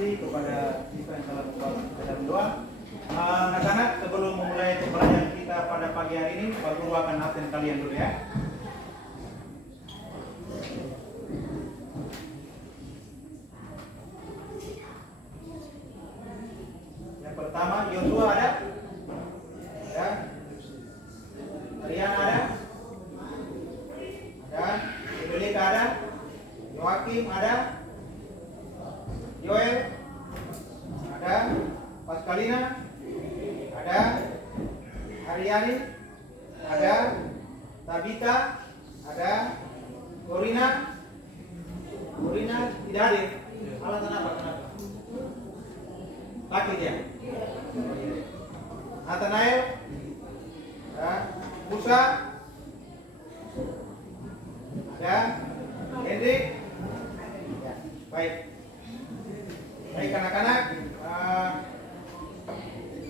kasih kepada siswa yang telah membuat kita dalam doa. Anak-anak, sebelum memulai pembelajaran kita pada pagi hari ini, Pak Guru akan absen kalian dulu ya. Yang pertama, Yosua ada? Ya. Rian ada? Ada? Ibelik ada? Joakim ada? Joel ada? Pascalina ada? Ariani ada? Tabita ada? Corina tidak hadir. Alasan apa? Kenapa? Sakit ya? Nathanael ada? Musa ada? Hendrik ya. Baik anak-anak,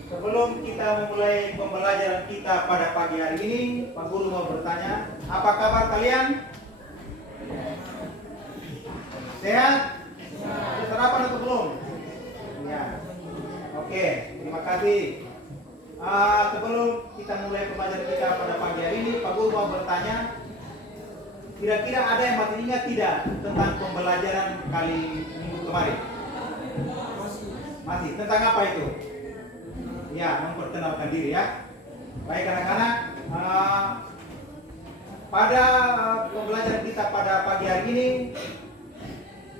sebelum kita memulai pembelajaran kita pada pagi hari ini, Pak Guru mau bertanya, apa kabar kalian? Sehat? Sudah sarapan atau belum? Ya. Oke, terima kasih. Sebelum kita mulai pembelajaran kita pada pagi hari ini, Pak Guru mau bertanya, kira-kira ada yang masih ingat tidak tentang pembelajaran kali minggu kemarin? Masih. Tentang apa itu? Ya, memperkenalkan diri ya. Baik anak-anak, pada pembelajaran kita pada pagi hari ini,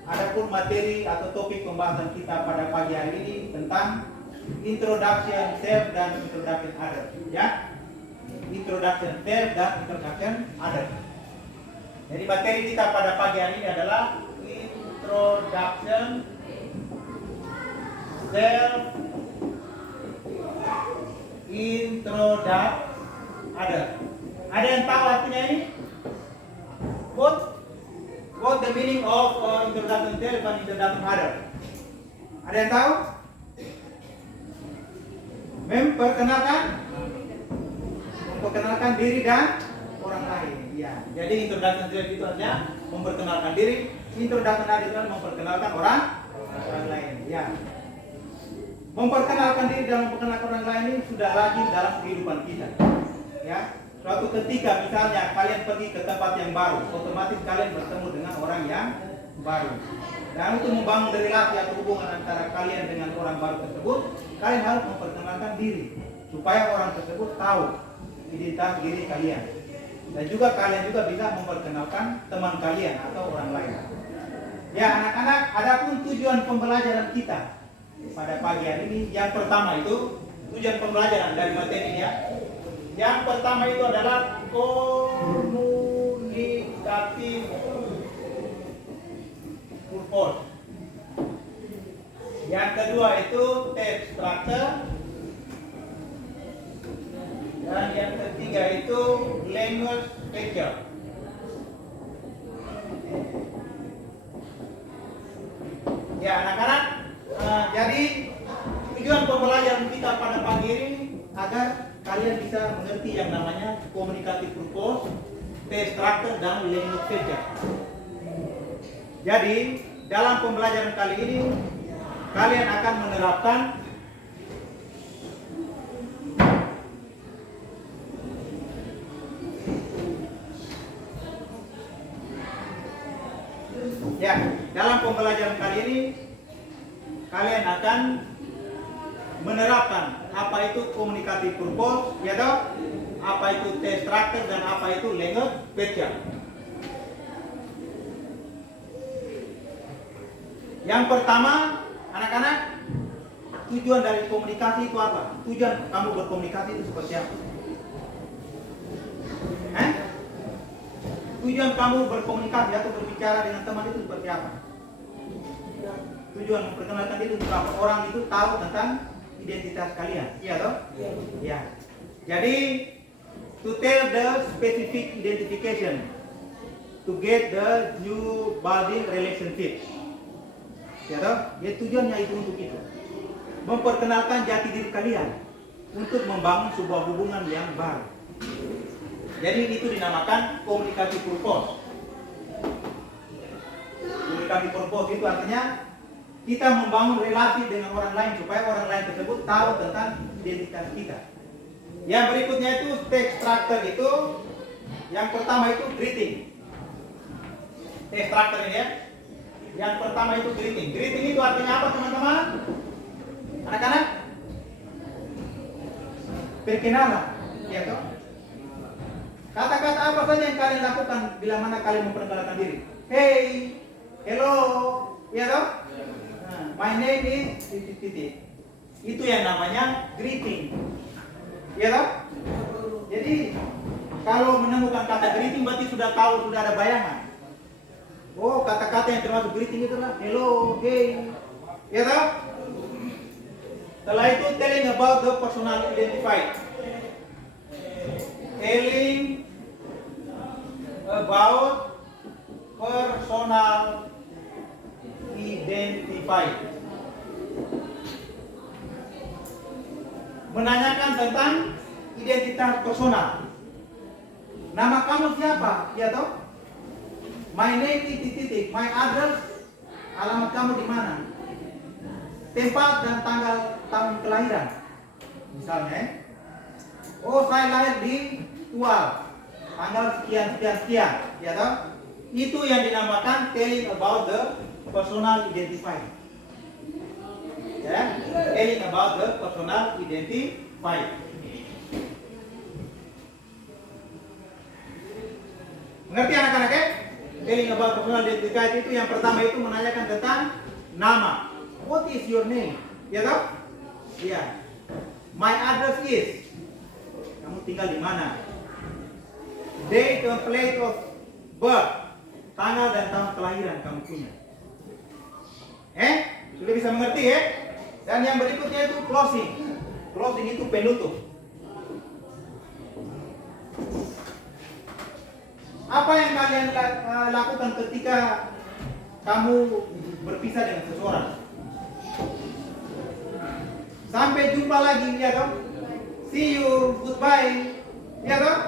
adapun materi atau topik pembahasan kita pada pagi hari ini tentang introduction self dan introduction other, ya. Introduction self dan introduction other. Jadi materi kita pada pagi hari ini adalah introduction self, introduction other. Ada yang tahu artinya ini? What the meaning of introduction self and introduction other? Ada yang tahu? Memperkenalkan diri dan orang lain. Ya. Jadi introduction self itu artinya memperkenalkan diri, introduction other itu memperkenalkan orang lain. Ya. Memperkenalkan diri dan memperkenalkan orang lain ini sudah lazim dalam kehidupan kita. Ya. Suatu ketika misalnya kalian pergi ke tempat yang baru, otomatis kalian bertemu dengan orang yang baru. Dan untuk membangun relasi atau hubungan antara kalian dengan orang baru tersebut, kalian harus memperkenalkan diri supaya orang tersebut tahu identitas diri kalian. Dan juga kalian juga bisa memperkenalkan teman kalian atau orang lain. Ya anak-anak, adapun tujuan pembelajaran kita pada pagi hari ini, yang pertama itu tujuan pembelajaran dari materi ya. Yang pertama itu adalah komunikatif purpose. Yang kedua itu text structure. Dan yang ketiga itu language structure. Ya anak-anak, jadi tujuan pembelajaran kita pada pagi ini agar kalian bisa mengerti yang namanya communicative purpose, text structure, dan language structure. Jadi dalam pembelajaran kali ini kalian akan menerapkan dalam pembelajaran kali ini kalian akan menerapkan apa itu communicative purpose, ya toh? Apa itu text structure dan apa itu language structure. Yang pertama, anak-anak, tujuan dari komunikasi itu apa? Tujuan kamu berkomunikasi itu seperti apa? Tujuan kamu berkomunikasi atau berbicara dengan teman itu seperti apa? Tujuan memperkenalkan diri untuk orang itu tahu tentang identitas kalian, iya toh? Ya. Jadi to tell the specific identification, to get the new building relationship. Ya toh? Ya tujuannya itu untuk itu. Memperkenalkan jati diri kalian untuk membangun sebuah hubungan yang baru. Jadi itu dinamakan communicative purpose. Communicative purpose itu artinya kita membangun relasi dengan orang lain supaya orang lain tersebut tahu tentang identitas kita. Yang berikutnya itu text structure itu, yang pertama itu greeting. Text structure ini ya. Yang pertama itu greeting. Greeting itu artinya apa teman-teman? Anak-anak? Perkenalan, ya toh? Kata-kata apa saja yang kalian lakukan bila mana kalian memperkenalkan diri? Hey, hello, ya toh? Nah, my name is titik-titik. Itu yang namanya greeting. Ya toh? Jadi kalau menemukan kata greeting berarti sudah tahu, sudah ada bayangan. Oh, kata-kata yang termasuk greeting itu adalah hello, hey. Ya toh? Setelah itu telling about the personal identified. Telling about personal identified. Menanyakan tentang identitas personal. Nama kamu siapa? Ya toh? My name is titik. My address, alamat kamu di mana? Tempat dan tanggal tahun kelahiran. Misalnya, oh saya lahir di Tual, tanggal sekian, ya toh? Itu yang dinamakan telling about the personal identified. Ya, telling about the personal identified. Mengerti anak-anak ya? Telling about personal identified itu yang pertama itu menanyakan tentang nama. What is your name? Ya toh? Ya. My address is. Kamu tinggal di mana? Date and place of birth. Tanggal dan tahun kelahiran kamu punya. Sudah bisa mengerti ya? Dan yang berikutnya itu closing. Closing itu penutup. Apa yang kalian lakukan ketika kamu berpisah dengan seseorang? Sampai jumpa lagi, ya toh? See you, goodbye, ya toh?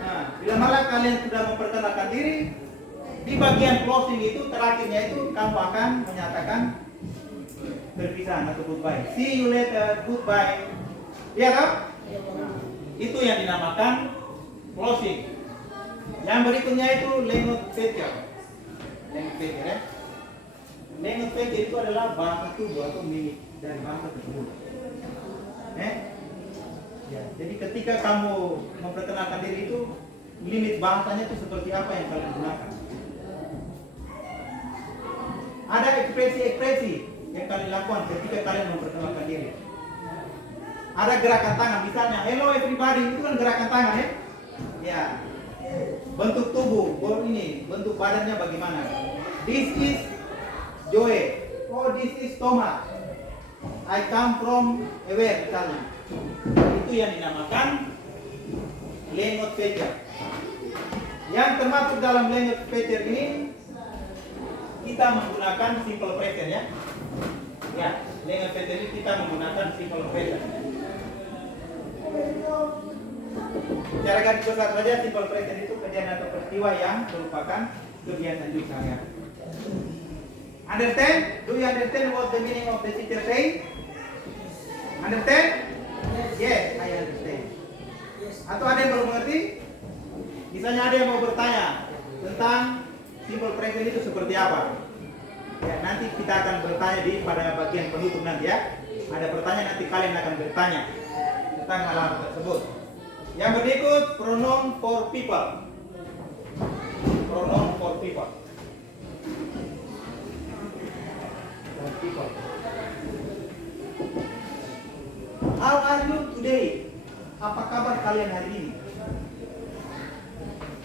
Nah, bila mana kalian sudah memperkenalkan diri, di bagian closing itu terakhirnya itu kamu akan menyatakan perpisahan atau goodbye. See you later, goodbye, ya toh? Itu yang dinamakan closing. Yang berikutnya itu language feature. Language feature ya. Language feature itu adalah bahasa tubuh atau mimik dari bahasa tersebut. Ya, jadi ketika kamu memperkenalkan diri itu, limit bahasanya itu seperti apa yang kalian gunakan. Ada ekspresi-ekspresi yang kalian lakukan ketika kalian memperkenalkan diri. Ada gerakan tangan, misalnya hello everybody, itu kan gerakan tangan ya. Ya. Bentuk tubuh, bentuk badannya bagaimana? This is Joe. Oh, this is Thomas. I come from where, misalnya. Itu yang dinamakan language feature. Yang termasuk dalam language feature ini kita menggunakan simple present ya. Ya, language feature ini kita menggunakan simple present. Cara garis besar saja simple present itu kejadian atau peristiwa yang merupakan kebiasaan hidup sehari-hari. Understand? Do you understand what the meaning of the teacher say? Understand? Yes, I understand. Atau ada yang belum mengerti? Misalnya ada yang mau bertanya tentang simple present itu seperti apa? Ya, nanti kita akan bertanya pada bagian penutup nanti ya. Ada pertanyaan nanti kalian akan bertanya tentang hal tersebut. Yang berikut pronoun for people. Pronoun for people. For people. How are you today? Apa kabar kalian hari ini?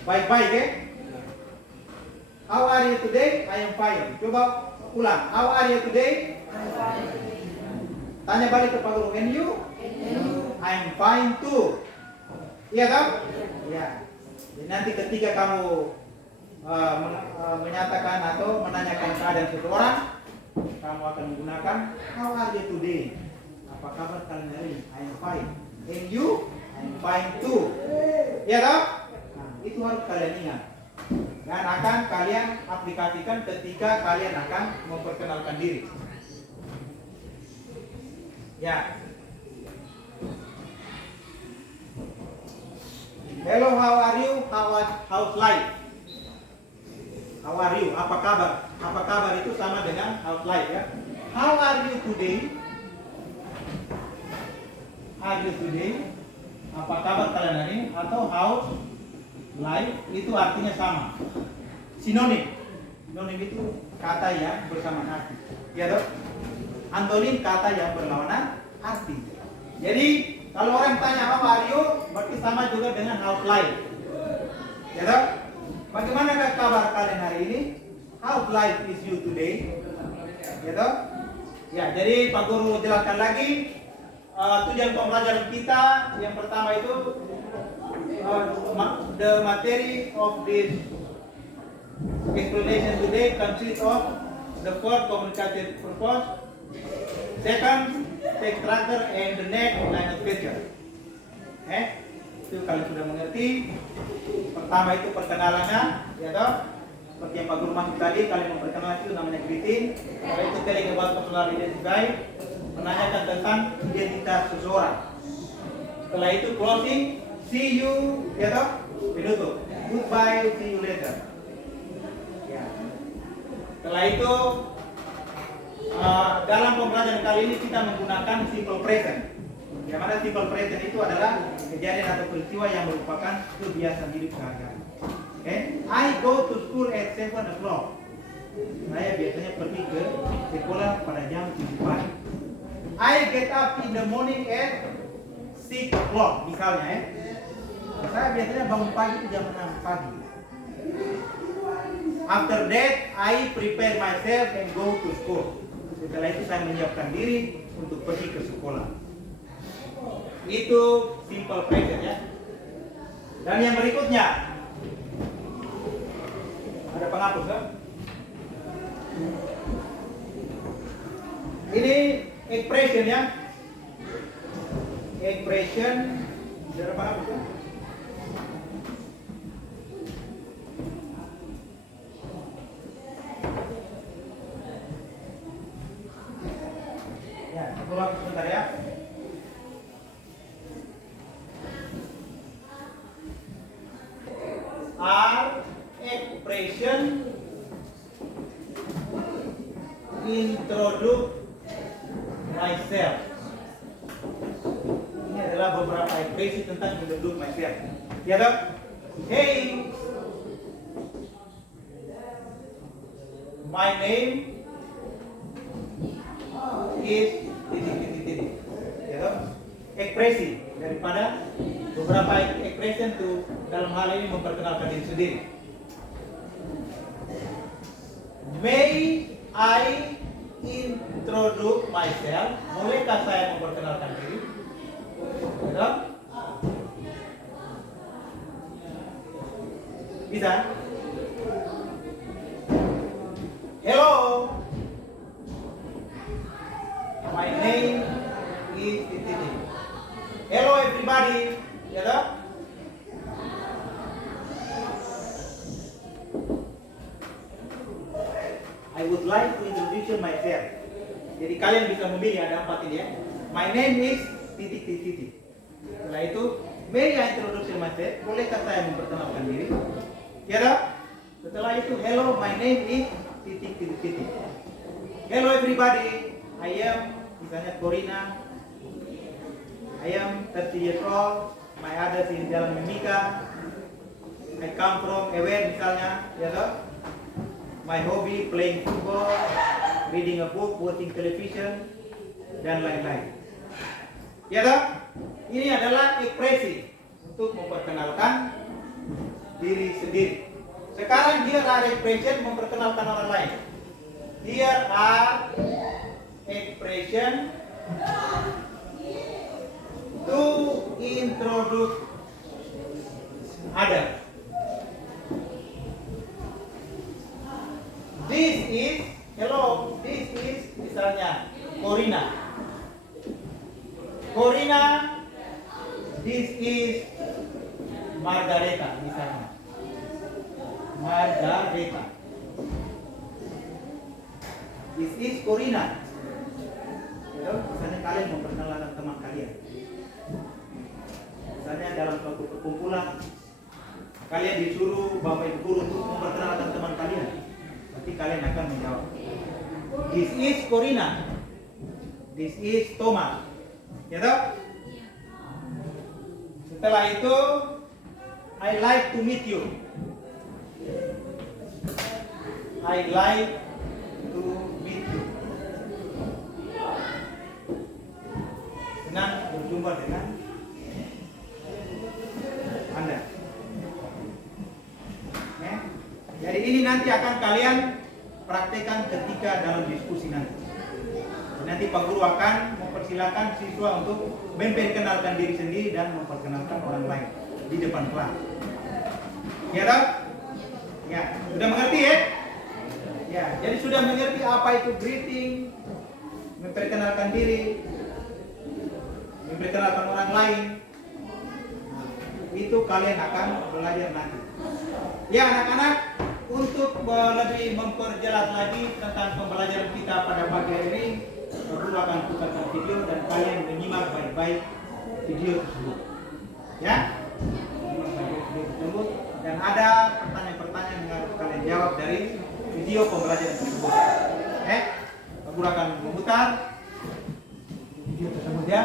Baik-baik ya? How are you today? I am fine. Coba ulang. How are you today? I'm fine. Tanya balik ke Pak Guru. And you? I am fine too. Iya kan? Ya. Jadi nanti ketika kamu menyatakan atau menanyakan keadaan seseorang, kamu akan menggunakan how are you today? Apa kabar kalian hari ini? I am fine. And you? I am fine too. Iya kan? Nah, itu harus kalian ingat. Dan akan kalian aplikasikan ketika kalian akan memperkenalkan diri. Ya. Hello, how are you? How's life? How are you? Apa kabar? Apa kabar itu sama dengan how's life ya. How are you today? How are you today? Apa kabar kalian hari ini? Atau how's life itu artinya sama. Sinonim. Sinonim itu kata yang bersamaan arti. Ya toh? Antonim kata yang berlawanan arti. Jadi kalau orang tanya how are you, berarti sama juga dengan how's life. Ya toh? Bagaimanakah kabar kalian hari ini? How's life is you today? Ya toh? Ya, jadi Pak Guru jelaskan lagi tujuan pembelajaran kita. Yang pertama itu the material of this explanation today consists of the first communicative purpose, second text structure, and the next language feature. Itu kalian sudah mengerti. Pertama itu perkenalannya, ya toh. Seperti yang Pak Guru maksud tadi, kalian memperkenalkan itu namanya greeting. Setelah itu telling about personal identity, menanyakan tentang identitas seseorang. Setelah itu closing, see you, ya toh, penutup. Goodbye, see you later. Ya. Setelah itu dalam pembelajaran kali ini kita menggunakan simple present. Yang mana simple present itu adalah kejadian atau peristiwa yang merupakan kebiasaan hidup sehari-hari. I go to school at 7 o'clock. Saya biasanya pergi ke sekolah pada jam 7 pagi. I get up in the morning at 6 o'clock misalnya. Saya biasanya bangun pagi itu jam 6 pagi. After that, I prepare myself and go to school. Setelah itu saya menyiapkan diri untuk pergi ke sekolah. Itu simple present ya. Dan yang berikutnya ada penghapus kan? Ini expression ya. Expression ada penghapus kan? Ya, tolong sebentar ya. Are expression introduce myself. Ini adalah beberapa ekspresi tentang introduce myself. Ya toh? Hey, my name is titik. Ya toh? Ekspresi daripada beberapa expression tuh dalam hal ini memperkenalkan diri sendiri. May I introduce myself? Bolehkah saya memperkenalkan diri? Betul? Bisa? Hello. My name is titik. Hello everybody. Ya toh? I would like to introduce myself. Jadi kalian bisa memilih, ada 4 ini ya. My name is titik. Setelah itu, may I introduce myself? Bolehkah saya memperkenalkan diri? Ya toh? Setelah itu, hello, my name is titik. Hello everybody. I am misalnya Corina. I am 30 years old. My address is Jalan Mimika. I come from Ewen misalnya, ya toh? My hobby playing football, reading a book, watching television, dan lain-lain. Ya toh? Ini adalah ekspresi untuk memperkenalkan diri sendiri. Sekarang here are expression memperkenalkan orang lain. Here are expression to introduce others. This is, hello, this is misalnya Corina. This is Margareta misalnya. Margareta. This is Corina. Hello, misalnya kalian memperkenalkan teman kalian. Misalnya dalam suatu perkumpulan, kalian disuruh Bapak Ibu guru untuk memperkenalkan teman kalian. Berarti kalian akan menjawab, "This is Corina. This is Thomas." Ya toh? Setelah itu, "I like to meet you." I like to meet you. Senang berjumpa dengan Anda. Ya. Jadi ini nanti akan kalian praktekkan ketika dalam diskusi nanti. Nanti Pak Guru akan mempersilahkan siswa untuk memperkenalkan diri sendiri dan memperkenalkan orang lain di depan kelas. Ya toh? Ya, sudah mengerti ya? Ya, jadi sudah mengerti apa itu greeting, memperkenalkan diri, memperkenalkan orang lain. Itu kalian akan belajar nanti. Ya anak-anak, untuk lebih memperjelas lagi tentang pembelajaran kita pada pagi hari ini, Guru akan putarkan video dan kalian menyimak baik-baik video tersebut. Ya, menyimak baik-baik video tersebut dan ada pertanyaan-pertanyaan yang harus kalian jawab dari video pembelajaran tersebut. Guru akan memutar video tersebut ya.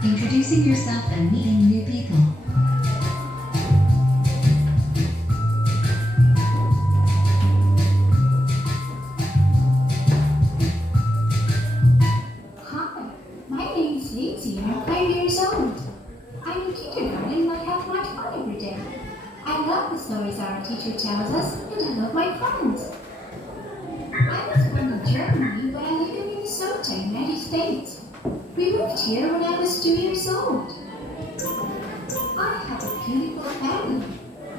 Introducing yourself and meeting new people. Hi, my name is Lindsay and I'm 5 years old. I'm in kindergarten and I have much fun every day. I love the stories our teacher tells us and I love my friends. I was born in Germany but I live in Minnesota, United States. We moved here when I was 2 years old. I have a beautiful family.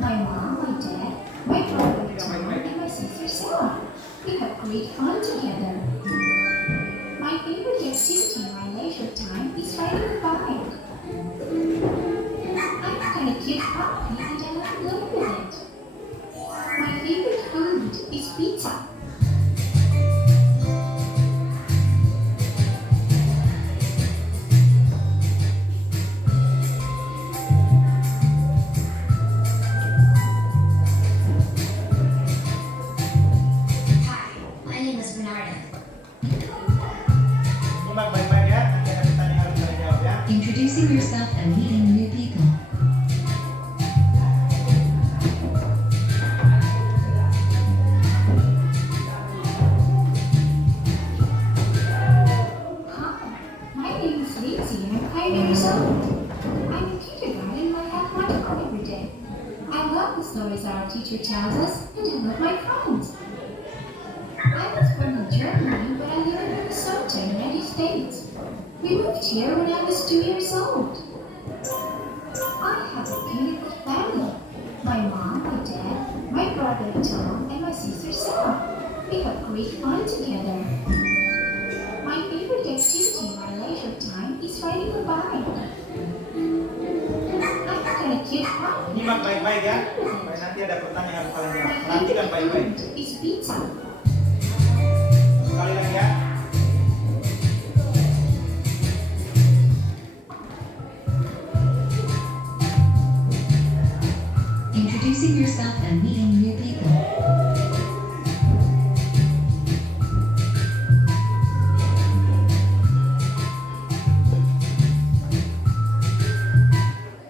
My mom, my dad, my brother Tom, and my sister Sarah. We have great fun together. My favorite activity in my leisure time is riding a bike. I've got a cute puppy and I love playing with it. My favorite food is pizza. Simak baik-baik ya, nanti ada pertanyaan yang harus kalian jawab ya. Introducing yourself and meeting new people. Hi, my name is Lindsay and I'm 5 years old. I'm in kindergarten and I have much fun every day. I love the stories our teacher tells us and I love my friends. I was born in Germany but I live in Minnesota, United States. We moved here when I was 2 years old. I have a beautiful family. My mom, my dad, my brother Tom, and my sister Sarah. We have great fun together. My favorite activity in my leisure time is riding a bike. I've got a cute puppy. Simak baik-baik ya, supaya nanti ada pertanyaan yang harus kalian jawab. My Perhatikan favorite baik-baik. food is pizza. Sekali lagi ya. Introducing yourself and meeting new people.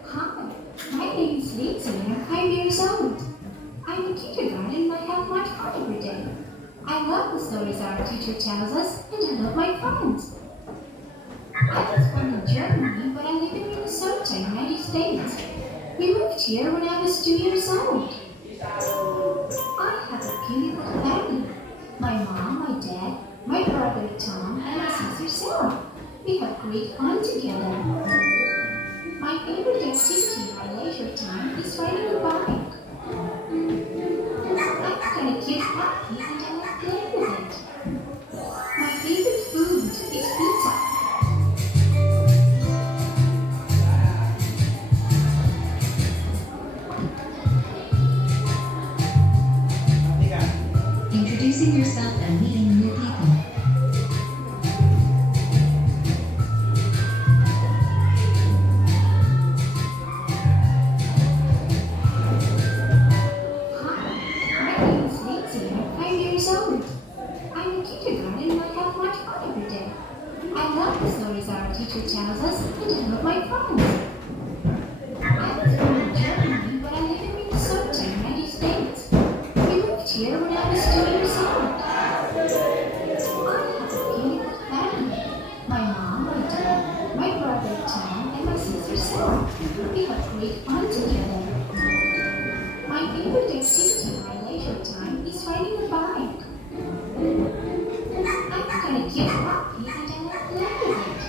Hi, my name is Lindsay and I'm 5 years old. I'm in kindergarten and I have much fun every day. I love the stories our teacher tells us and I love my friends. I was born in Germany but I live in Minnesota, United States. We moved here when I was 2 years old. I have a beautiful family. My mom, my dad, my brother Tom, and my sister Sarah. We have great fun together. My favorite activity in my leisure time is riding a bike. Introducing yourself and meeting new people. Hi, my name is Lindsay. I'm 5 years old. I'm in kindergarten and I have much fun every day. I love the stories our teacher tells us and I love my friends. I was born in Germany, but I live in Minnesota, United States. We moved here when I was 2 years old. I have a beautiful family. My mom, my dad, my brother Tom, and my sister Sarah. We have great fun together. My favorite activity in my leisure time is riding a bike. I'm kind of cute puppy and I like playing with it.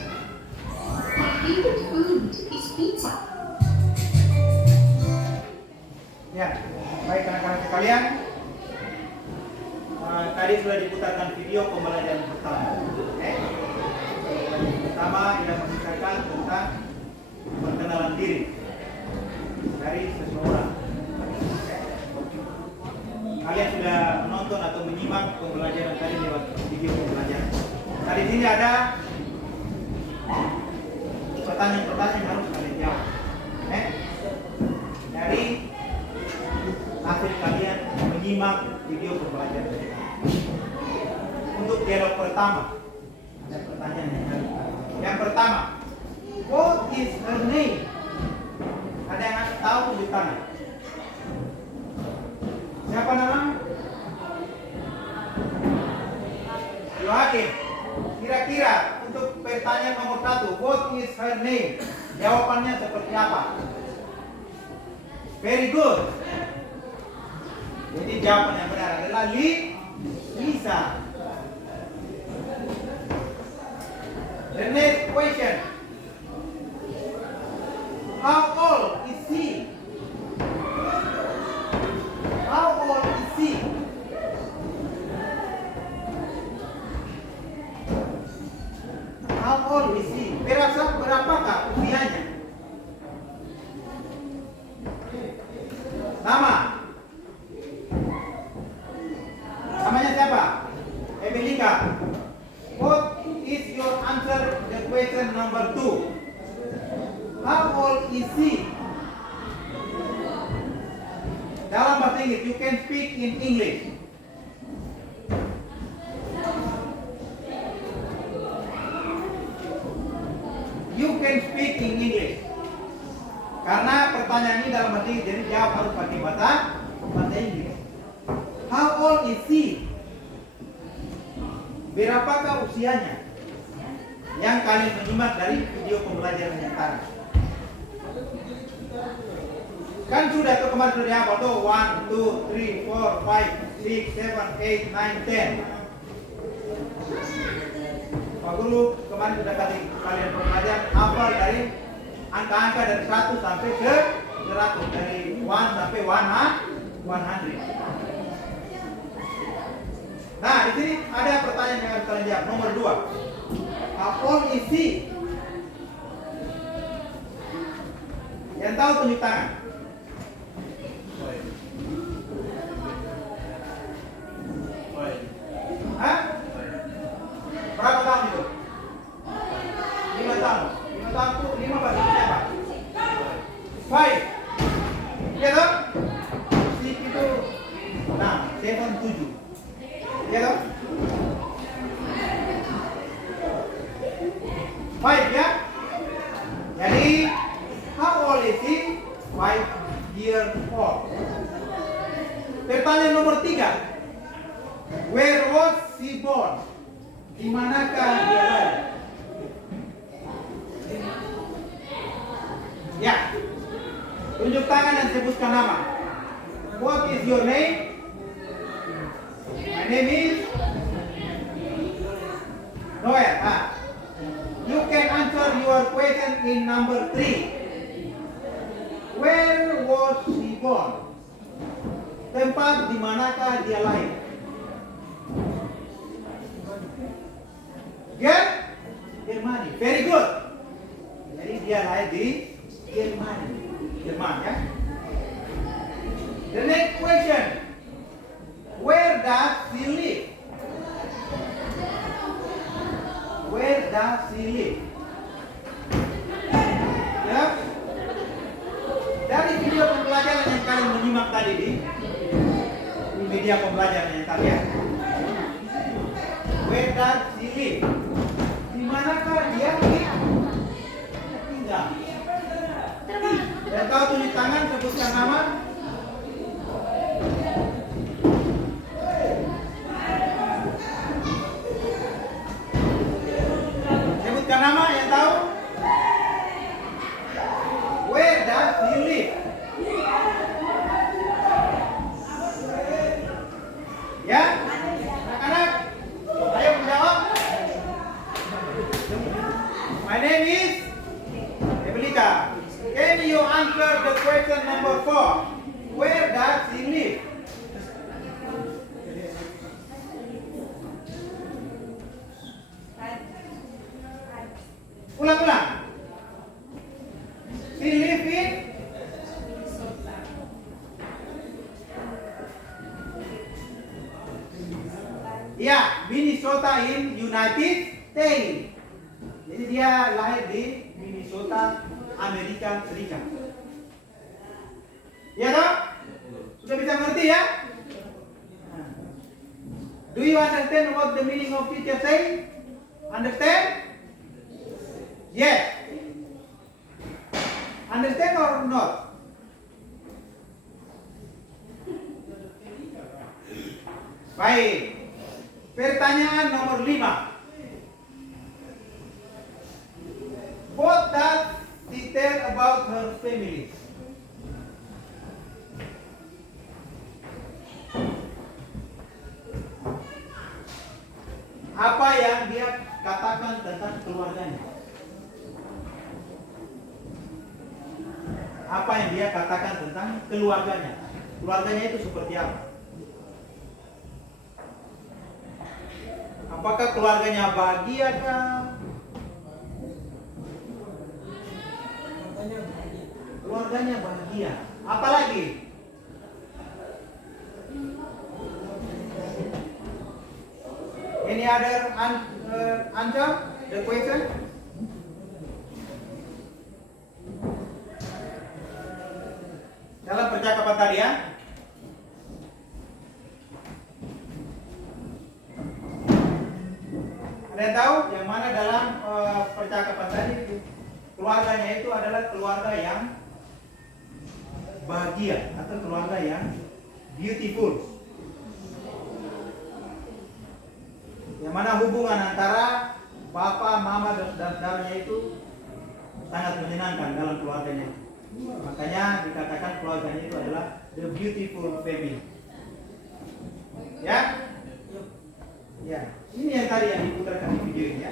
My favorite food is pizza. Ya, baik anak-anak sekalian. Tadi sudah diputarkan video pembelajaran pertama. Pertama yang menceritakan tentang perkenalan diri dari seseorang. Kalian sudah menonton atau menyimak pembelajaran tadi lewat video pembelajaran. Nah, di sini ada pertanyaan-pertanyaan yang harus kalian jawab. Dari hasil kalian menyimak video pembelajaran tadi. Untuk dialog pertama, ada pertanyaan yang harus. Yang pertama, what is her name? Ada yang tahu tunjuk tangan? Siapa nama? Joakim. Kira-kira untuk pertanyaan nomor 1, what is her name? Jawabannya seperti apa? Very good. Jadi jawaban yang benar adalah Lisa. The next question. How old is he? How old is he? How old is he? Berapakah usianya? Nama? Namanya siapa? Emelika. What is your answer the question number 2? How old is he? Dalam bahasa Inggris, you can speak in English. You can speak in English. Karena pertanyaan ini dalam bahasa Inggris, jadi jawab harus pakai bahasa Inggris. How old is he? Berapakah usianya? Yang kalian menyimak dari video pembelajaran yang tadi. Kan sudah tuh kemarin sudah apa tuh 1, 2, 3, 4, 5, 6, 7, 8, 9, 10. Pak Guru kemarin sudah kasih kalian pelajaran hafal dari angka-angka dari 1 sampai ke 100, dari 1 sampai 100. Nah, di sini ada pertanyaan yang harus kalian jawab. Nomor 2. How old is he? Yang tahu tunjuk tangan. Hah? Berapa tahun itu? 5 tahun. 5 tahun itu 5 bahasa apa? 5. Iya toh? Sleep itu 6, 7, 7. Iya toh? 5 ya? Jadi how old is he? 5 years old. Pertanyaan nomor 3. Where was he born? Di manakah dia lahir? Ya. Tunjuk tangan dan sebutkan nama. What is your name? My name is Noel. You can answer your question in number 3. Where was he born? Tempat di manakah dia lahir? Germany. Very good. Jadi dia lahir di Jerman ya. The next question. Where does he live? does he live? Ya. Dari video pembelajaran yang kalian menyimak tadi di media pembelajaran yang tadi ya. Where does he live? Di manakah dia tinggal? Dan kau tunjuk tangan, sebutkan nama. Sebutkan nama yang tahu. Where does he live? Ya, anak-anak, ayo menjawab. My name is Evelika. Can you answer the question number 4? Where does he live? Ulang-ulang. He live in Minnesota in United States. Jadi dia lahir di Minnesota, Amerika Serikat. Ya toh? Sudah bisa mengerti ya? Do you understand what the meaning of teacher say? Understand? Yes. Understand or not? Baik. Pertanyaan nomor 5. What does she tell about her family? Apa yang dia katakan tentang keluarganya? Apa yang dia katakan tentang keluarganya? Keluarganya itu seperti apa? Apakah keluarganya bahagia kah? Keluarganya bahagia. Apalagi? Any other answer the question? Dalam percakapan tadi ya. Ada yang tahu yang mana dalam percakapan tadi keluarganya itu adalah keluarga yang bahagia atau keluarga yang beautiful? Yang mana hubungan antara papa, mama dan saudaranya itu sangat menyenangkan dalam keluarganya. Makanya dikatakan keluarganya itu adalah the beautiful family. Ya? Ya. Ini yang tadi yang diputarkan di video ini ya.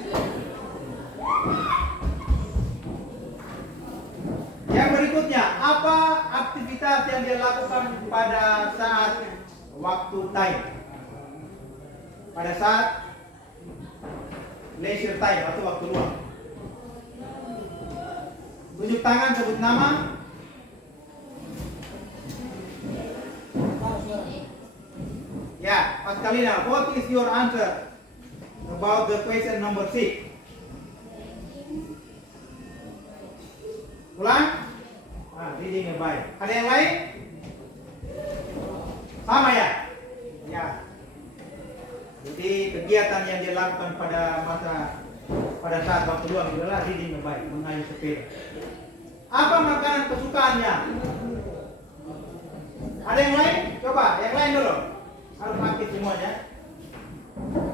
Yang berikutnya, apa aktivitas yang dia lakukan pada saat waktu time? Pada saat leisure time atau waktu luang. Tunjuk tangan, sebut nama. Ya, Pascalina, what is your answer about the question number 6? Ulang? Reading baik. Ada yang lain? Sama ya? Ya. Jadi kegiatan yang dilakukan pada saat waktu luang adalah reading baik, mengayuh sepeda. Apa makanan kesukaannya? Ada yang lain? Coba, yang lain dulu. Harus aktif semuanya.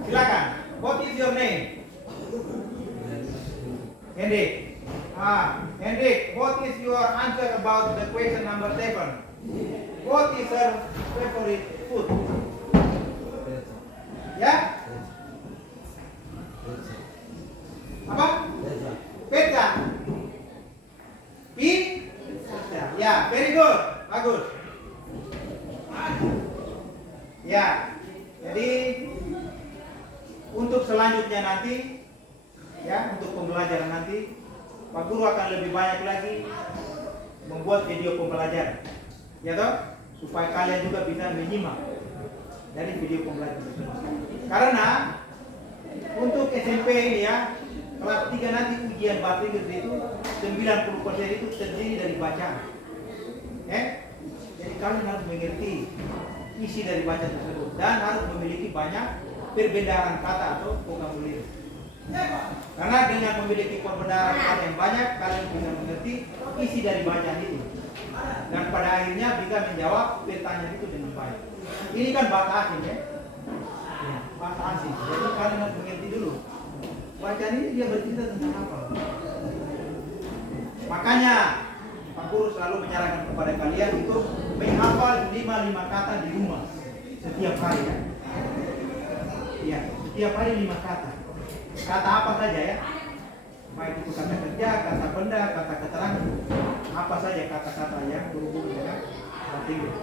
Silakan. What is your name? Hendrik. Hendrik, what is your answer about the question number 7? What is her favorite food? Ya? Apa? Pizza. Pizza. Ya, very good. Bagus. Ya. Jadi untuk selanjutnya nanti ya, untuk pembelajaran nanti Pak Guru akan lebih banyak lagi membuat video pembelajaran. Ya toh? Supaya kalian juga bisa menyimak dari video pembelajaran tersebut. Karena untuk SMP ini ya, kelas 3 nanti ujian bahasa Inggris itu 90% itu terdiri dari bacaan. Jadi kalian harus mengerti isi dari bacaan tersebut dan harus memiliki banyak perbedaan kata atau vocabulary. Karena dengan memiliki perbedaan kata yang banyak, kalian bisa mengerti isi dari bacaan itu. Dan pada akhirnya bisa menjawab pertanyaan itu dengan baik. Ini kan bahasa asing ya. Bahasa asing. Jadi kalian harus mengerti dulu. Bacaan ini dia bercerita tentang apa. Makanya Pak Guru selalu menyarankan kepada kalian untuk menghafal 5 kata di rumah setiap hari ya. Ya, setiap hari 5 kata. Kata apa saja ya. Baik itu kata kerja, kata benda, kata keterangan, apa saja kata-kata yang berhubungan dengan bahasa Inggris.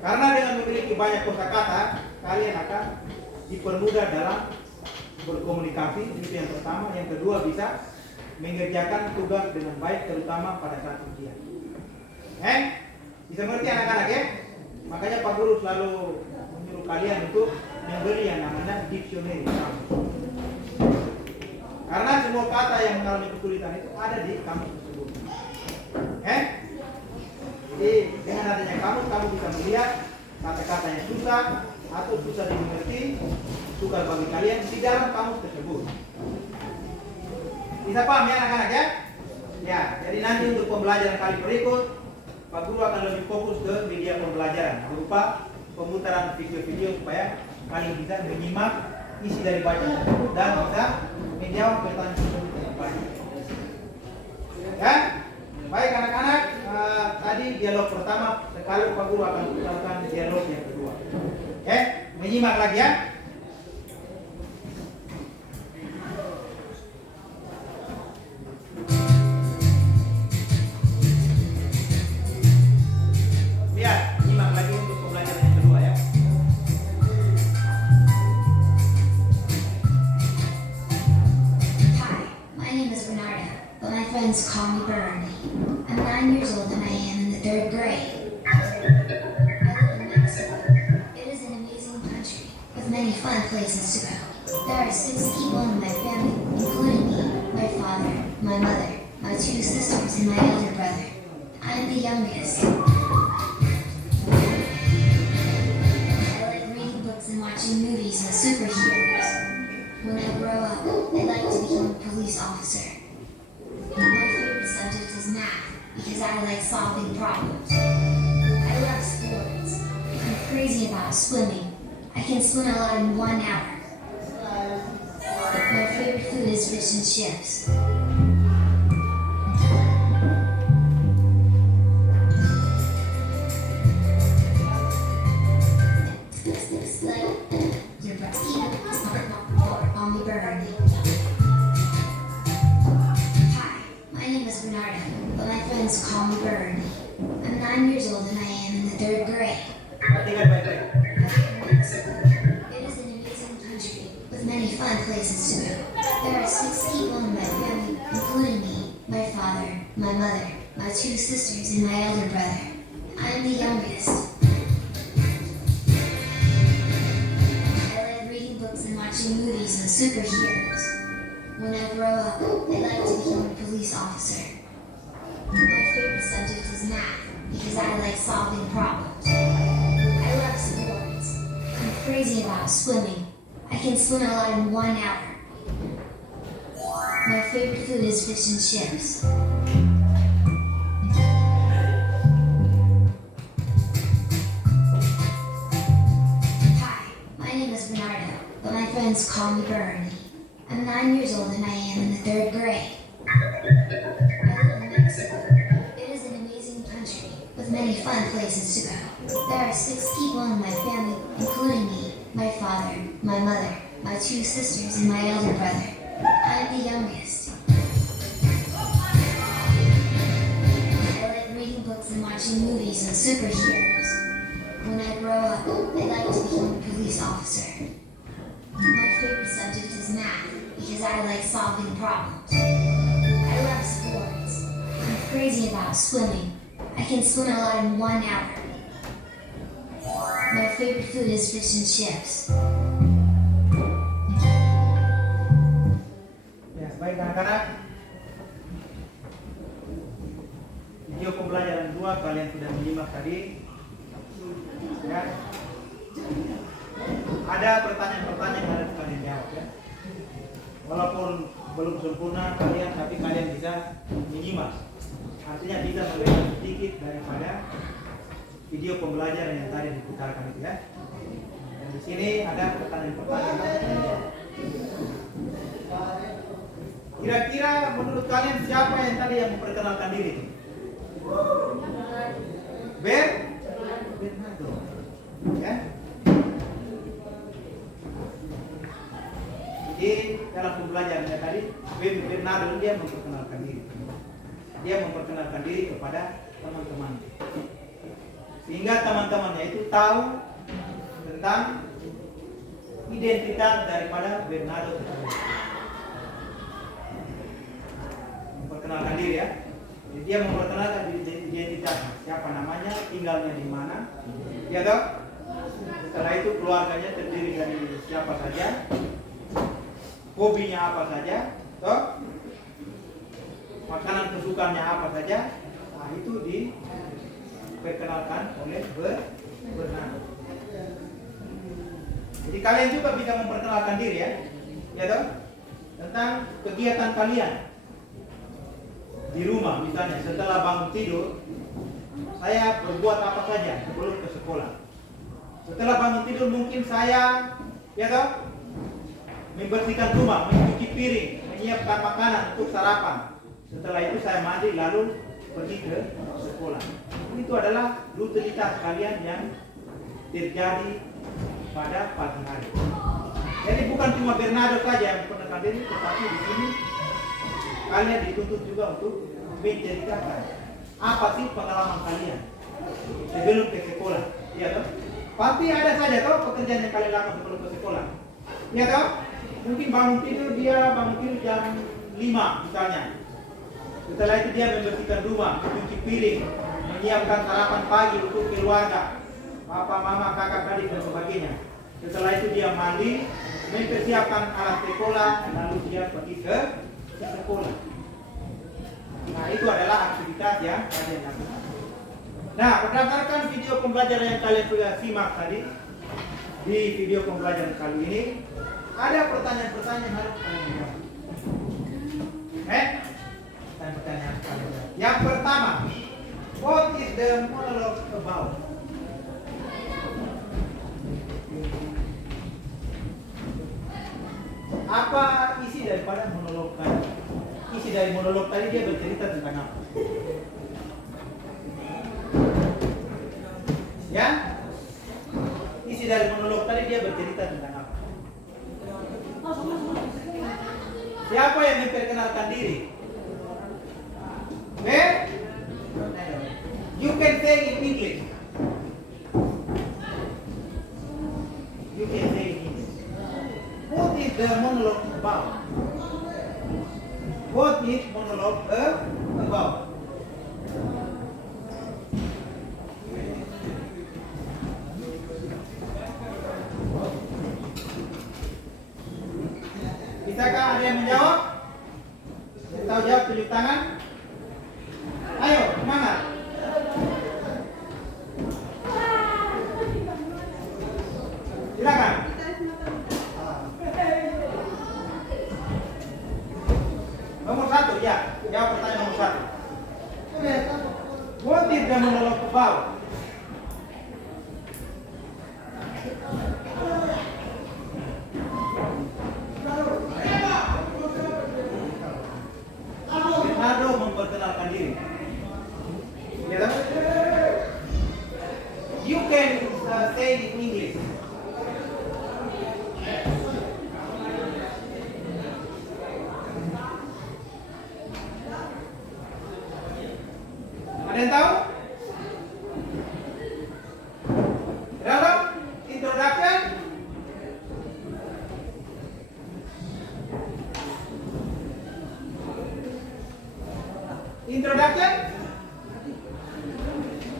Karena dengan memiliki banyak kosakata, kalian akan dipermudah dalam berkomunikasi, itu yang pertama. Yang kedua, bisa mengerjakan tugas dengan baik, terutama pada saat ujian. Bisa mengerti anak-anak ya? Makanya Pak Guru selalu menyuruh kalian untuk membeli yang namanya dictionary. Karena semua kata yang mengalami kesulitan itu ada di kamus tersebut. Jadi dengan adanya kamus, kamu bisa melihat kata-kata yang susah atau susah dimengerti, sukar bagi kalian di dalam kamus tersebut. Bisa paham ya anak-anak ya? Ya, jadi nanti untuk pembelajaran kali berikut, Pak Guru akan lebih fokus ke media pembelajaran berupa pemutaran video-video supaya kalian bisa menyimak isi dari bacaan tersebut dan bisa menjawab pertanyaan tersebut dengan baik. Ya, baik anak-anak. Tadi dialog pertama, sekarang Pak Guru akan ucapkan dialog yang kedua. Menyimak lagi ya. Lihat, nyimak lagi untuk pembelajaran yang kedua ya. Hi, my name is Bernarda, but my friends call me Bern. I'm 9 years old and I am in the 3rd grade. I live in Mexico. It is an amazing country with many fun places to go. There are 6 people in my family, including me, my father, my mother, my 2 sisters, and my elder brother. I am the youngest. I like reading books and watching movies and superheroes. When I grow up, I'd like to become a police officer. My favorite subject is math because I like solving problems. I love sports. I'm crazy about swimming. I can swim a lot in 1 hour. My favorite food is fish and chips. On the bird. Hi, my name is Bernarda, but my friends call me Bird. I'm 9 years old and I am in the 3rd grade. Perhatikan baik-baik. It is an amazing country with many fun places to go. There are 6 people in my family, including me, my father, my mother, my 2 sisters, and my elder brother. I am the youngest. Watching movies and superheroes. When I grow up, I'd like to become a police officer. My favorite subject is math because I like solving problems. I love sports. I'm crazy about swimming. I can swim a lot in 1 hour. My favorite food is fish and chips. Hi, my name is Bernarda. But my friends call me Bern. I'm 9 years old and I am in the 3rd grade. I live in Mexico. It is an amazing country with many fun places to go. There are 6 people in my family, including me, my father, my mother, my 2 sisters, and my elder brother. I am the youngest. I like reading books and watching movies and superheroes. When I grow up, I'd like to become a police officer. My favorite subject is math because I like solving problems. I love sports. I'm crazy about swimming. I can swim a lot in 1 hour. My favorite food is fish and chips. Ya, baik Baik anak-anak, video pembelajaran 2 kalian sudah menyimak tadi. Ya. Ada pertanyaan-pertanyaan yang harus kalian jawab ya. Walaupun belum sempurna kalian, tapi kalian bisa menyimak. Artinya bisa melihat sedikit daripada video pembelajaran yang tadi diputarkan itu ya. Dan di sini ada pertanyaan-pertanyaan. Kira-kira menurut kalian siapa yang tadi yang memperkenalkan diri? Bernardo. Ya. Jadi dalam pembelajarannya tadi, Bernardo dia memperkenalkan diri. Dia memperkenalkan diri kepada teman-teman. Sehingga teman-temannya itu tahu tentang identitas daripada Bernardo tersebut. Memperkenalkan diri ya. Jadi dia memperkenalkan identitas, siapa namanya, tinggalnya di mana, ya toh. Setelah itu keluarganya terdiri dari siapa saja, hobinya apa saja, toh, makanan kesukaannya apa saja. Nah itu diperkenalkan oleh Bernardo. Jadi kalian juga bisa memperkenalkan diri ya toh, tentang kegiatan kalian di rumah. Misalnya setelah bangun tidur, saya berbuat apa saja sebelum ke sekolah. Setelah bangun tidur mungkin saya ya toh membersihkan rumah, mencuci piring, menyiapkan makanan untuk sarapan. Setelah itu saya mandi lalu pergi ke sekolah. Itu adalah rutinitas kalian yang terjadi pada pagi hari. Jadi bukan cuma Bernardo saja yang memperkenalkan diri, tetapi di sini kalian dituntut juga untuk menceritakan apa sih pengalaman kalian sebelum ke sekolah, ya toh? Pasti ada saja toh pekerjaan yang kalian lakukan sebelum ke sekolah, ya toh? Mungkin bangun tidur jam 5 misalnya. Setelah itu dia membersihkan rumah, mencuci piring, menyiapkan sarapan pagi untuk keluarga, papa, mama, kakak, adik dan sebagainya. Setelah itu dia mandi, mempersiapkan alat sekolah, lalu dia pergi ke sekolah. Nah itu adalah aktivitas yang kalian lakukan. Nah berdasarkan video pembelajaran yang kalian sudah simak tadi, di video pembelajaran kali ini ada pertanyaan-pertanyaan yang harus kalian jawab. Pertanyaan kalian. Yang pertama, what is the monologue about? Apa isi daripada monolog tadi? Isi dari monolog tadi dia bercerita tentang apa? Ya? Isi dari monolog tadi dia bercerita tentang apa? Siapa yang memperkenalkan diri? You can say in English. You can say in English. What is the monologue about? What is monologue about? Bisakah ada yang menjawab? Yang tahu jawab tunjuk tangan. Ayo, semangat. Silakan. Nomor 1 ya, jawab pertanyaan nomor 1. What is the monologue about? Bernardo memperkenalkan diri. Ya, you can say it in English. Ada yang tahu? Dalam introduction,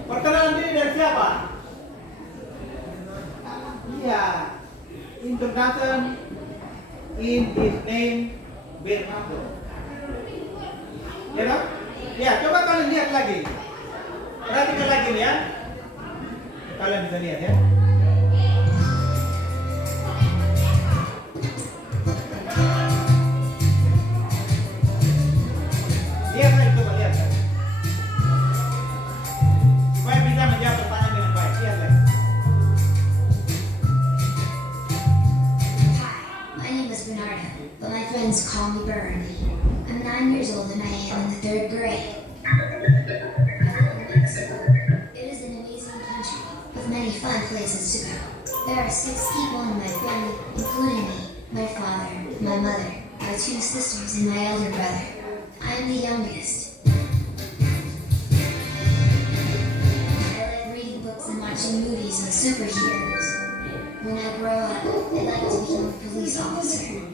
perkenalan diri dari siapa? Iya, introduction in his name Bernardo. Ya toh? Ya, coba kalian lihat lagi. Perhatikan lagi nih ya. Kalian bisa lihat ya. Lihat lagi, coba lihat. Supaya bisa menjawab pertanyaan dengan baik. Lihat lagi. Hi, my name is Bernardo, but my friends call me Bernie. I'm 9 years old and I am in the third grade. I live in Mexico. It is an amazing country with many fun places to go. There are 6 people in my family, including me, my father, my mother, my 2 sisters, and my elder brother. I am the youngest. I like reading books and watching movies of superheroes. When I grow up, I'd like to become a police officer.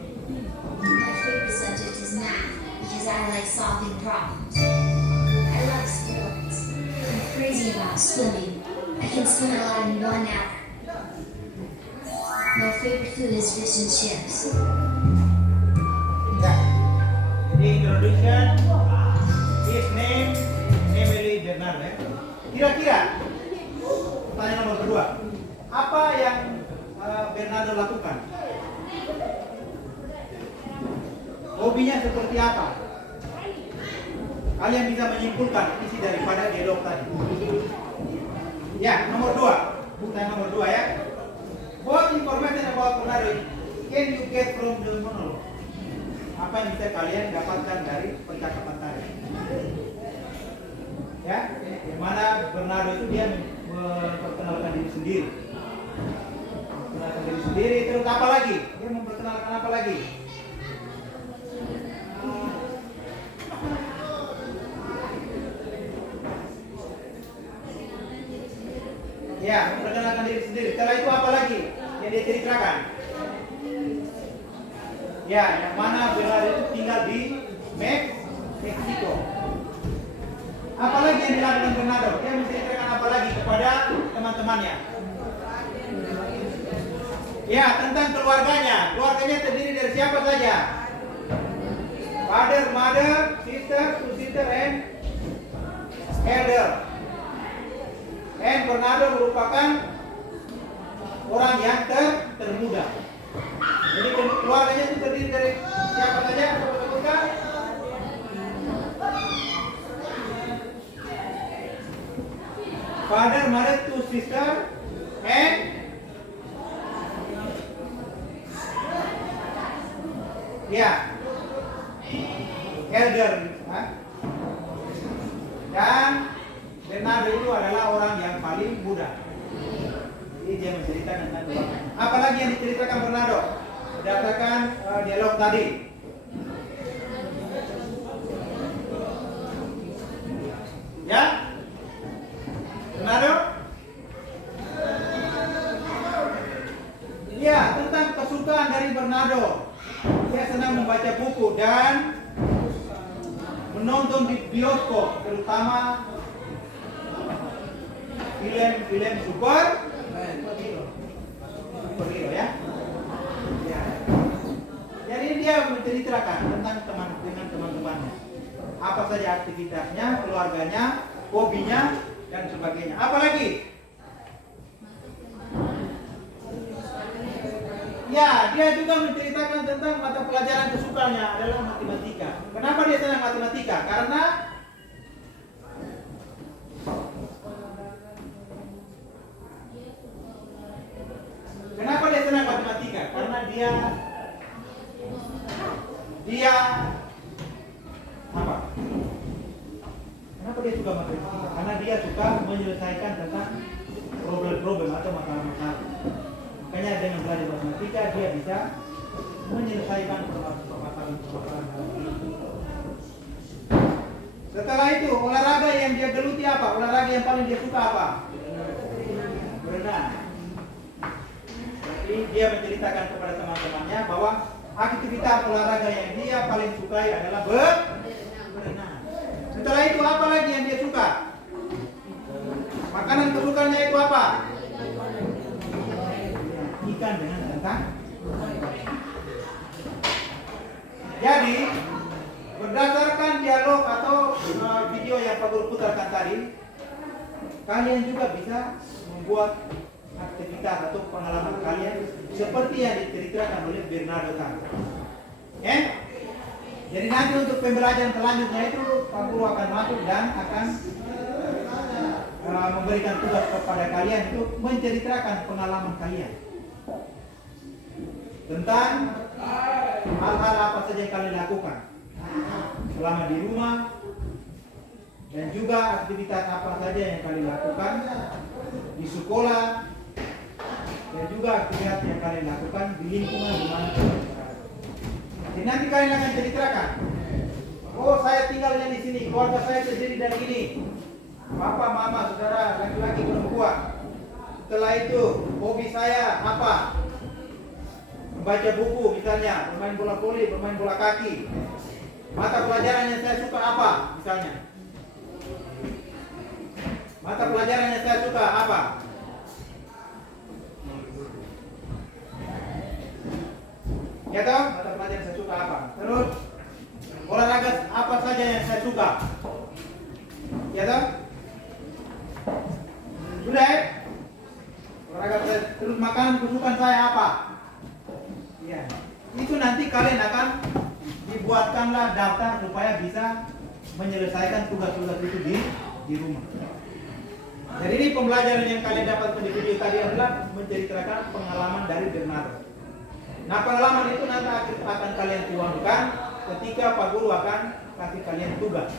My favorite subject is math because I like solving problems. I love sports. I'm crazy about swimming. I can swim a lot in 1 hour. My favorite food is fish and chips. Ya. Jadi introduction, his name, Emily Bernardo ya. Kira-kira pertanyaan nomor kedua, apa yang Bernardo lakukan? Hobinya seperti apa? Kalian bisa menyimpulkan isi daripada dialog tadi. Ya, nomor 2. Pertanyaan nomor 2 ya. What information about Bernardo can you get from the monologue? Apa yang bisa kalian dapatkan dari percakapan tadi? Ya, yang mana Bernardo itu dia memperkenalkan diri sendiri. Memperkenalkan diri sendiri, terus apa lagi? Dia memperkenalkan apa lagi? Ya, memperkenalkan diri sendiri. Setelah itu apa lagi yang dia ceritakan? Ya, yang mana Bernardo itu tinggal di Meksiko. Apalagi yang dilakukan Bernardo? Dia menceritakan apa lagi kepada teman-temannya? Ya, tentang keluarganya. Keluarganya terdiri dari siapa saja? Father, mother, sister, two sister, and elder. And Bernardo merupakan orang yang termuda. Jadi keluarganya itu terdiri dari siapa saja? Coba sebutkan. Father, mother, two sister, and ya, elder. Dan Bernardo itu adalah orang yang paling muda. Jadi dia menceritakan tentang keluarga. Apalagi yang diceritakan Bernardo berdasarkan dialog tadi? Ya, Bernardo? Ya, tentang kesukaan dari Bernardo. Dia senang membaca buku dan menonton di bioskop, terutama film-film superhero ya. Ya. Jadi dia menceritakan tentang teman-temannya. Apa saja aktivitasnya, keluarganya, hobinya dan sebagainya. Apalagi? Ya, dia juga menceritakan tentang mata pelajaran kesukaannya adalah matematika. Kenapa dia senang matematika? Kenapa dia senang matematika? Karena dia apa? Kenapa dia suka matematika? Karena dia suka menyelesaikan tentang problem-problem atau masalah-masalah. Makanya dengan belajar matematika dia bisa menyelesaikan permasalahan. Setelah itu olahraga yang dia geluti apa? Olahraga yang paling dia suka apa? Berenang. Jadi dia menceritakan kepada teman-temannya bahwa aktivitas olahraga yang dia paling sukai adalah berenang. Setelah itu apa lagi yang dia suka? Makanan kesukaannya itu apa? Ikan dengan kentang. Jadi berdasarkan dialog atau video yang Pak Guru putarkan tadi, kalian juga bisa membuat aktivitas atau pengalaman kalian seperti yang diceritakan oleh Bernardo tadi. Ya? Jadi nanti untuk pembelajaran selanjutnya itu Pak Guru akan masuk dan akan memberikan tugas kepada kalian untuk menceritakan pengalaman kalian tentang hal-hal apa saja yang kalian lakukan selama di rumah, dan juga aktivitas apa saja yang kalian lakukan di sekolah, dan juga aktivitas yang kalian lakukan di lingkungan di mana kalian berada. Jadi nanti kalian akan ceritakan, oh saya tinggalnya di sini, keluarga saya terdiri dari ini, papa, mama, saudara, laki-laki, perempuan. Setelah itu hobi saya apa? Membaca buku misalnya, bermain bola voli, bermain bola kaki. Mata pelajaran yang saya suka apa misalnya? Mata pelajaran yang saya suka apa? Ya toh, mata pelajaran saya suka apa? Terus olahraga apa saja yang saya suka? Ya toh? Sudah ya? Olahraga saya, terus makanan kesukaan saya apa? Ya. Itu nanti kalian akan dibuatkanlah daftar supaya bisa menyelesaikan tugas-tugas itu di rumah. Jadi ini pembelajaran yang kalian dapatkan di video tadi adalah menceritakan pengalaman dari Bernardo. Nah, pengalaman itu nanti akan kalian tuangkan ketika Pak Guru akan kasih kalian tugas.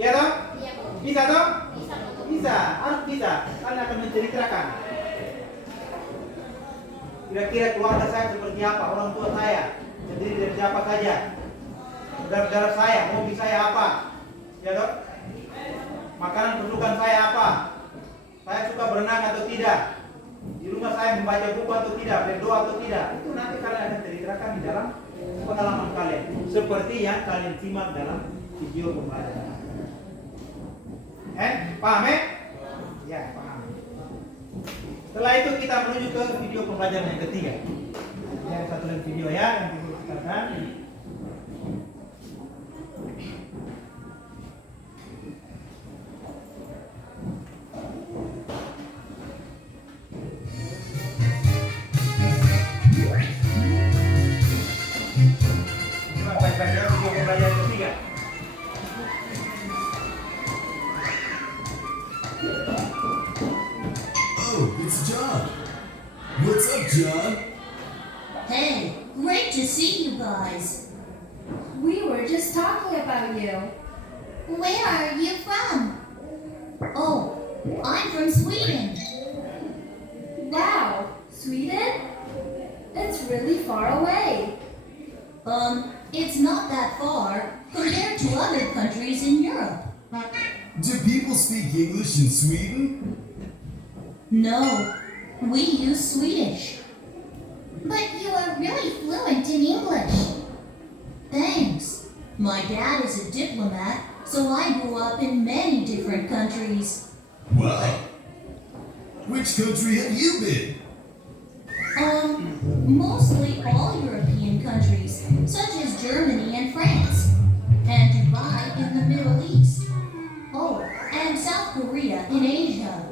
Ya toh? Bisa toh? Bisa, harus bisa. Kalian akan menceritakan. Kira-kira keluarga saya seperti apa, orang tua saya terdiri dari siapa saja, saudara-saudara saya, hobi saya apa, ya dok? Makanan kesukaan saya apa? Saya suka berenang atau tidak? Di rumah saya membaca buku atau tidak, berdoa atau tidak? Itu nanti kalian akan ceritakan di dalam pengalaman kalian, seperti yang kalian simak dalam video pembelajaran. Paham ya? Ya, paham. Setelah itu kita menuju ke video pembelajaran yang ketiga. Yang satu lagi video ya, yang kita akan. Baik-baik ya, video pembelajaran ketiga. Oh, it's John. What's up, John? Hey, great to see you guys. We were just talking about you. Where are you from? Oh, I'm from Sweden. Wow, Sweden? It's really far away. It's not that far compared to other countries in Europe. Do people speak English in Sweden? No, we use Swedish. But you are really fluent in English. Thanks. My dad is a diplomat, so I grew up in many different countries. Wow. Which country have you been? Mostly all European countries, such as Germany and France, and Dubai in the Middle East. Oh, and South Korea in Asia.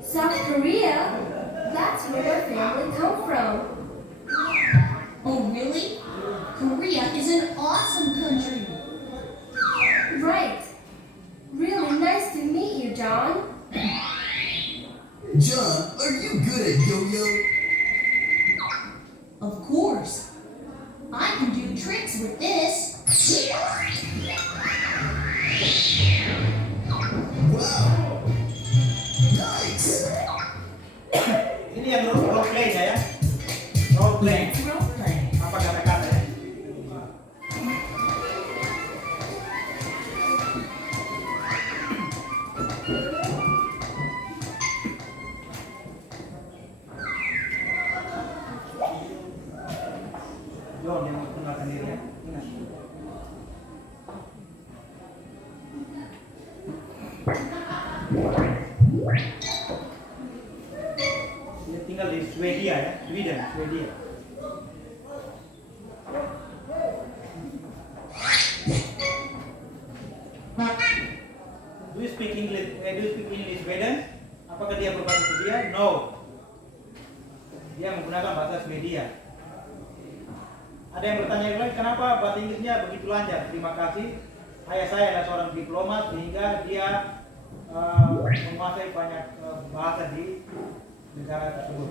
South Korea? That's where your family come from. Oh, really? Korea is an awesome country. Right. Really nice to meet you, John. John, are you good at yo-yo? Of course. I can do tricks with this. Wow. Nice. Ini yang role play ya. Role play. Let's role play. Apa kata-kata ya? John yang memperkenalkan diri ya. Ingat. Dia tinggal di Swedia ya, Sweden, Swedia. do you speak English Sweden? Apakah dia berbahasa Swedia? No. Dia menggunakan bahasa Swedia. Ada yang bertanya lagi, kenapa bahasa Inggrisnya begitu lancar? Terima kasih. Ayah saya adalah seorang diplomat sehingga dia menguasai banyak bahasa di negara tersebut.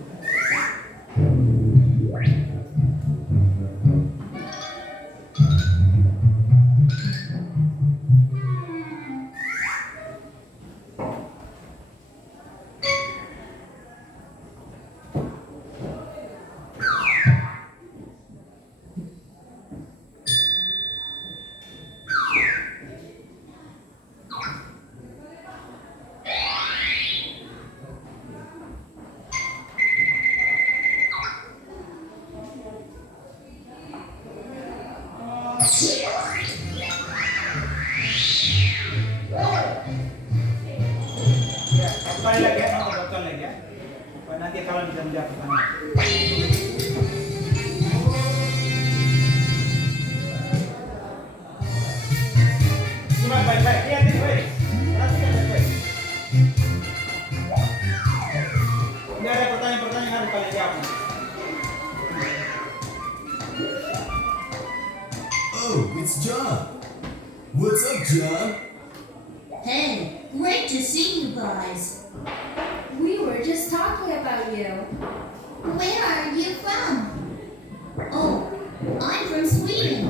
Ya, sekali lagi ya, nonton lagi ya. Supaya nanti kalau bisa menjawab pertanyaan. Simak baik-baik, lihat baik. Perhatikan baik-baik. Ini ada pertanyaan-pertanyaan yang harus kalian jawab. Oh, it's John. What's up, John? Hey, great to see you guys. We were just talking about you. Where are you from? Oh, I'm from Sweden.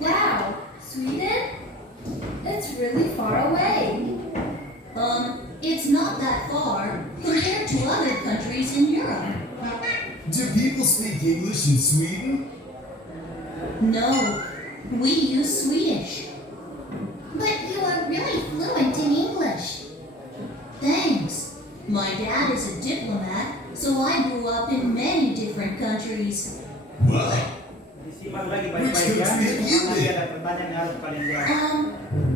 Wow, Sweden? It's really far away. It's not that far compared to other countries in Europe. Do people speak English in Sweden? No, we use Swedish. But you are really fluent in English. Thanks. My dad is a diplomat, so I grew up in many different countries. Wow. Disimak lagi baik-baik ya. Nanti ada pertanyaan yang harus kalian jawab.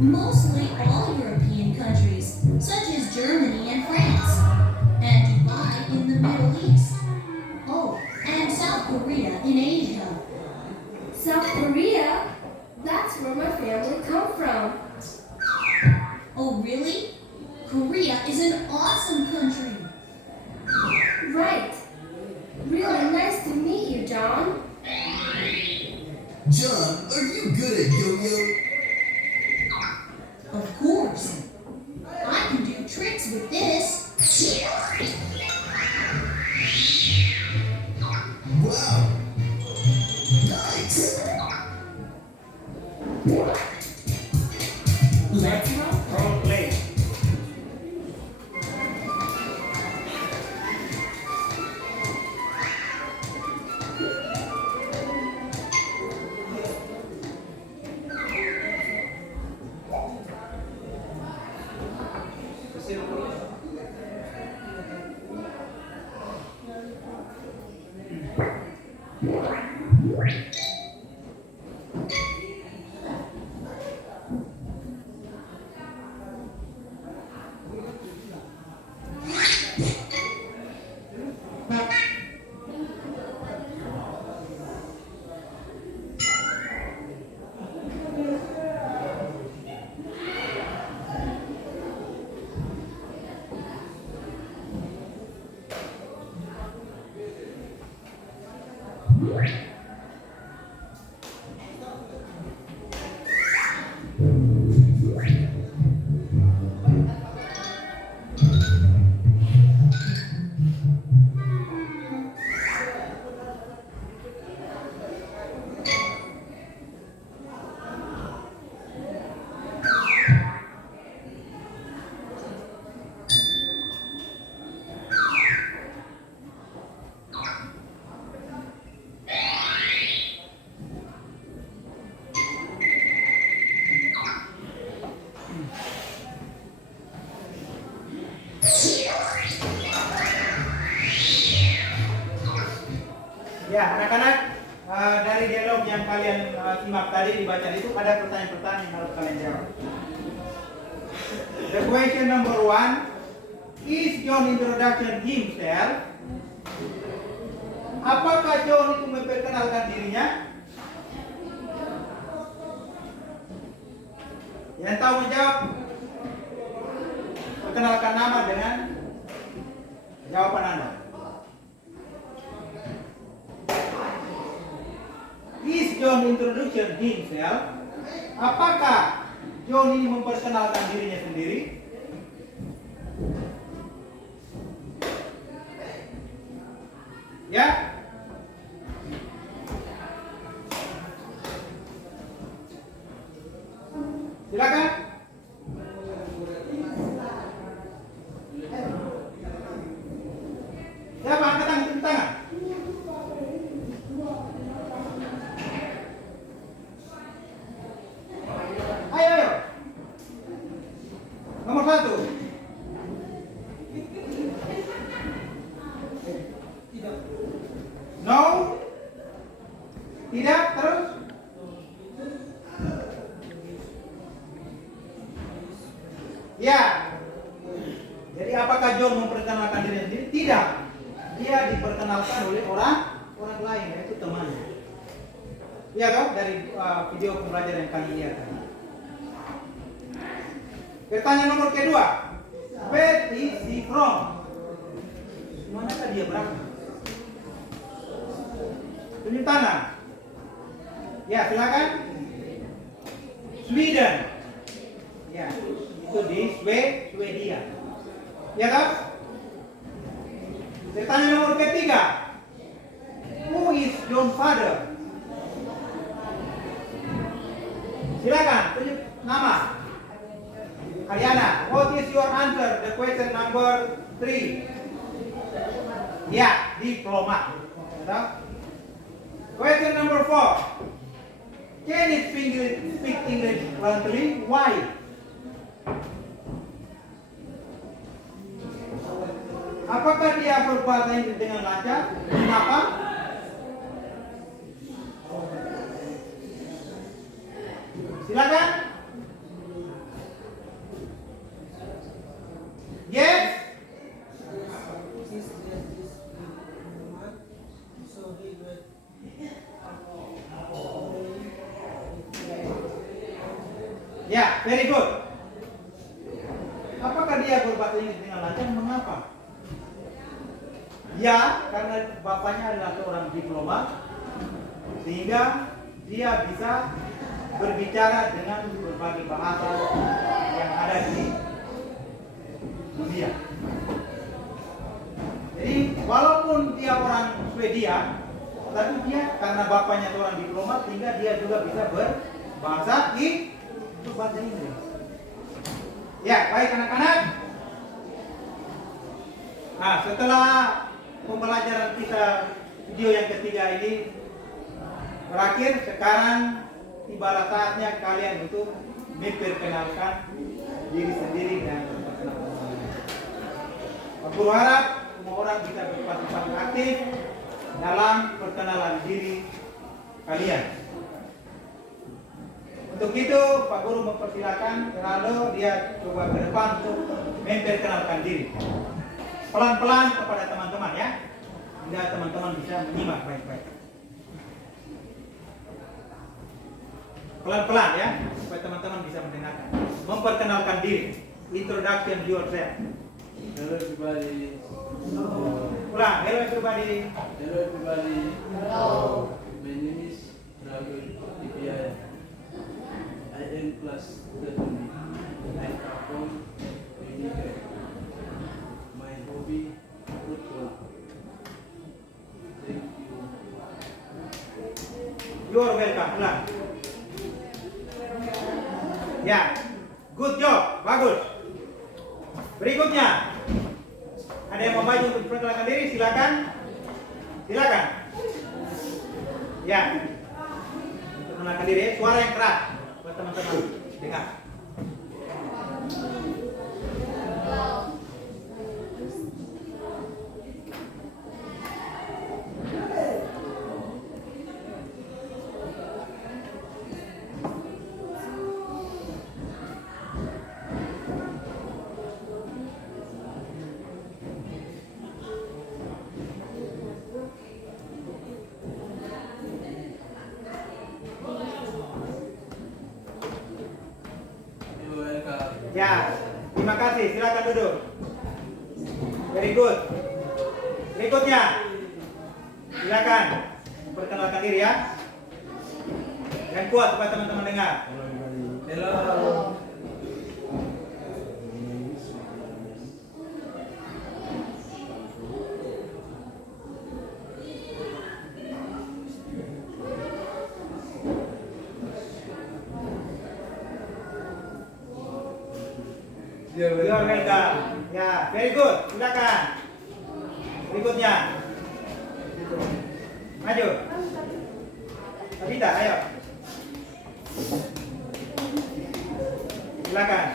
Mostly all European countries, such as Germany and France, and Dubai in the Middle East. Oh, and South Korea in Asia. South Korea? That's where my family come from. Oh, really? Korea is an awesome country. Right. Really nice to meet you, John. John, are you good at yo-yo? Of course. I can do tricks with this. Wow. Nice. Let's roll. Role play. Ya, anak-anak, dari dialog yang kalian simak tadi dibaca itu ada pertanyaan-pertanyaan yang harus kalian jawab. The question number 1, is John introduction himself? Apakah John itu memperkenalkan dirinya? Yang tahu menjawab? Perkenalkan nama dengan jawaban Anda. Is John introduction himself? Apakah John ini memperkenalkan dirinya sendiri? Ya? Silakan. Siapa angkat tangan? Ayo. Nomor 1. No. Tidak, terus. Ya. Jadi apakah John memperkenalkan diri sendiri? Tidak. Dia diperkenalkan oleh orang lain, yaitu temannya. Iya toh, dari video pembelajaran yang kali lihat. Pertanyaan nomor kedua. Where is he from? Manakah dia berasal? Tunjuk tangan. Ya, silakan. Sweden. Ya, itu di Swedia. Ya toh? Pertanyaan nomor ketiga. Who is John's father? Silakan, tunjuk nama. Ariana, what is your answer? The question number 3. Ya, diploma. Question number 4. Can it speak English fluently? Why? Apakah dia berbahasa Inggris dengan lancar? Kenapa? Silakan. Yes. Ya, very good. Apakah dia berbahasa Inggris dengan lancar? Mengapa? Ya, karena bapaknya adalah seorang diplomat, sehingga dia bisa berbicara dengan berbagai bahasa yang ada di dunia. Jadi walaupun dia orang Swedia, tapi dia karena bapaknya seorang diplomat, sehingga dia juga bisa berbahasa Inggris. Ya, baik anak-anak. Nah, setelah pembelajaran kita video yang ketiga ini berakhir, sekarang tibalah saatnya kalian untuk memperkenalkan diri sendiri dan aku harap semua orang bisa berpartisipasi aktif dalam perkenalan diri kalian. Untuk itu, Pak Guru mempersilakan Ronaldo dia coba ke depan untuk memperkenalkan diri. Pelan-pelan kepada teman-teman ya, hingga teman-teman bisa menyimak baik-baik. Pelan-pelan ya, supaya teman-teman bisa mendengarkan. Memperkenalkan diri. Introduction yourself. Hello everybody. Ulang, hello everybody. Hello everybody. Hello. My name is Rahul Dipiaya. I am class 13. I come from Winnipeg. My hobby football. Thank you. You are welcome. Ulang. Ya, good job, bagus. Berikutnya, ada yang mau maju untuk memperkenalkan diri? Silakan. Silakan. Ya, memperkenalkan diri. Suara yang keras buat teman-teman dengar. You're welcome. Ya, Terima kasih, silakan duduk. Very good. Berikutnya, silakan perkenalkan diri ya. Yang kuat supaya teman-teman dengar. Hello. You're welcome. Ya, very good. Silakan. Berikutnya. Maju. Tabita, ayo. Silakan.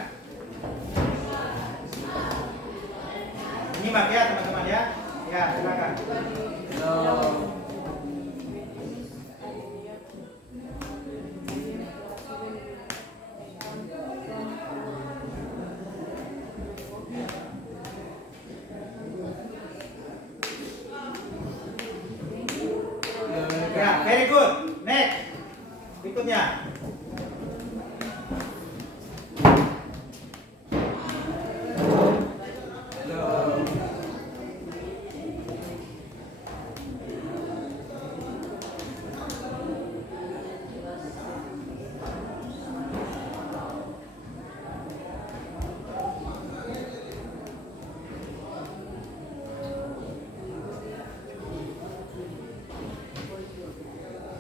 Nyimak ya teman-teman ya. Ya, silakan. Hello. Ya, very good. Next. Berikutnya. Hello.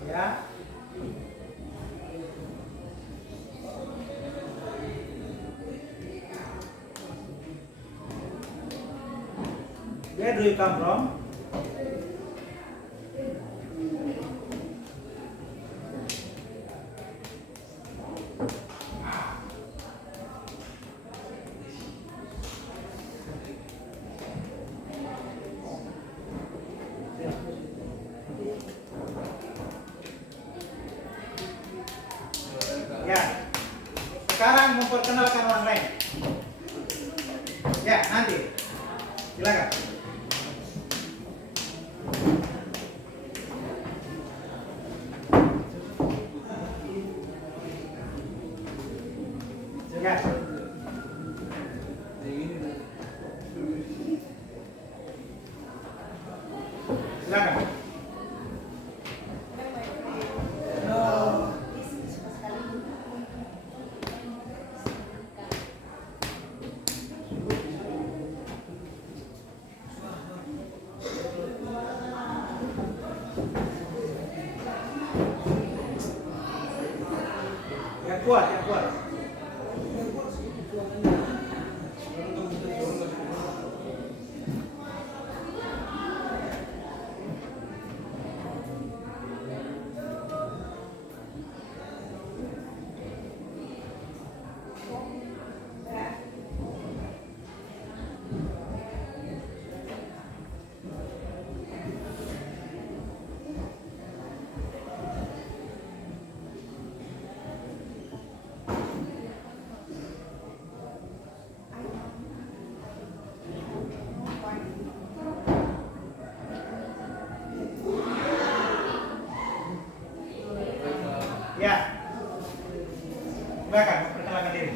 Ya. Where do you come from? Ya. Sekarang memperkenalkan orang lain. Ya, nanti. Silakan. Ya. Silakan. Yang kuat, yang kuat. Ya. Silakan perkenalkan diri.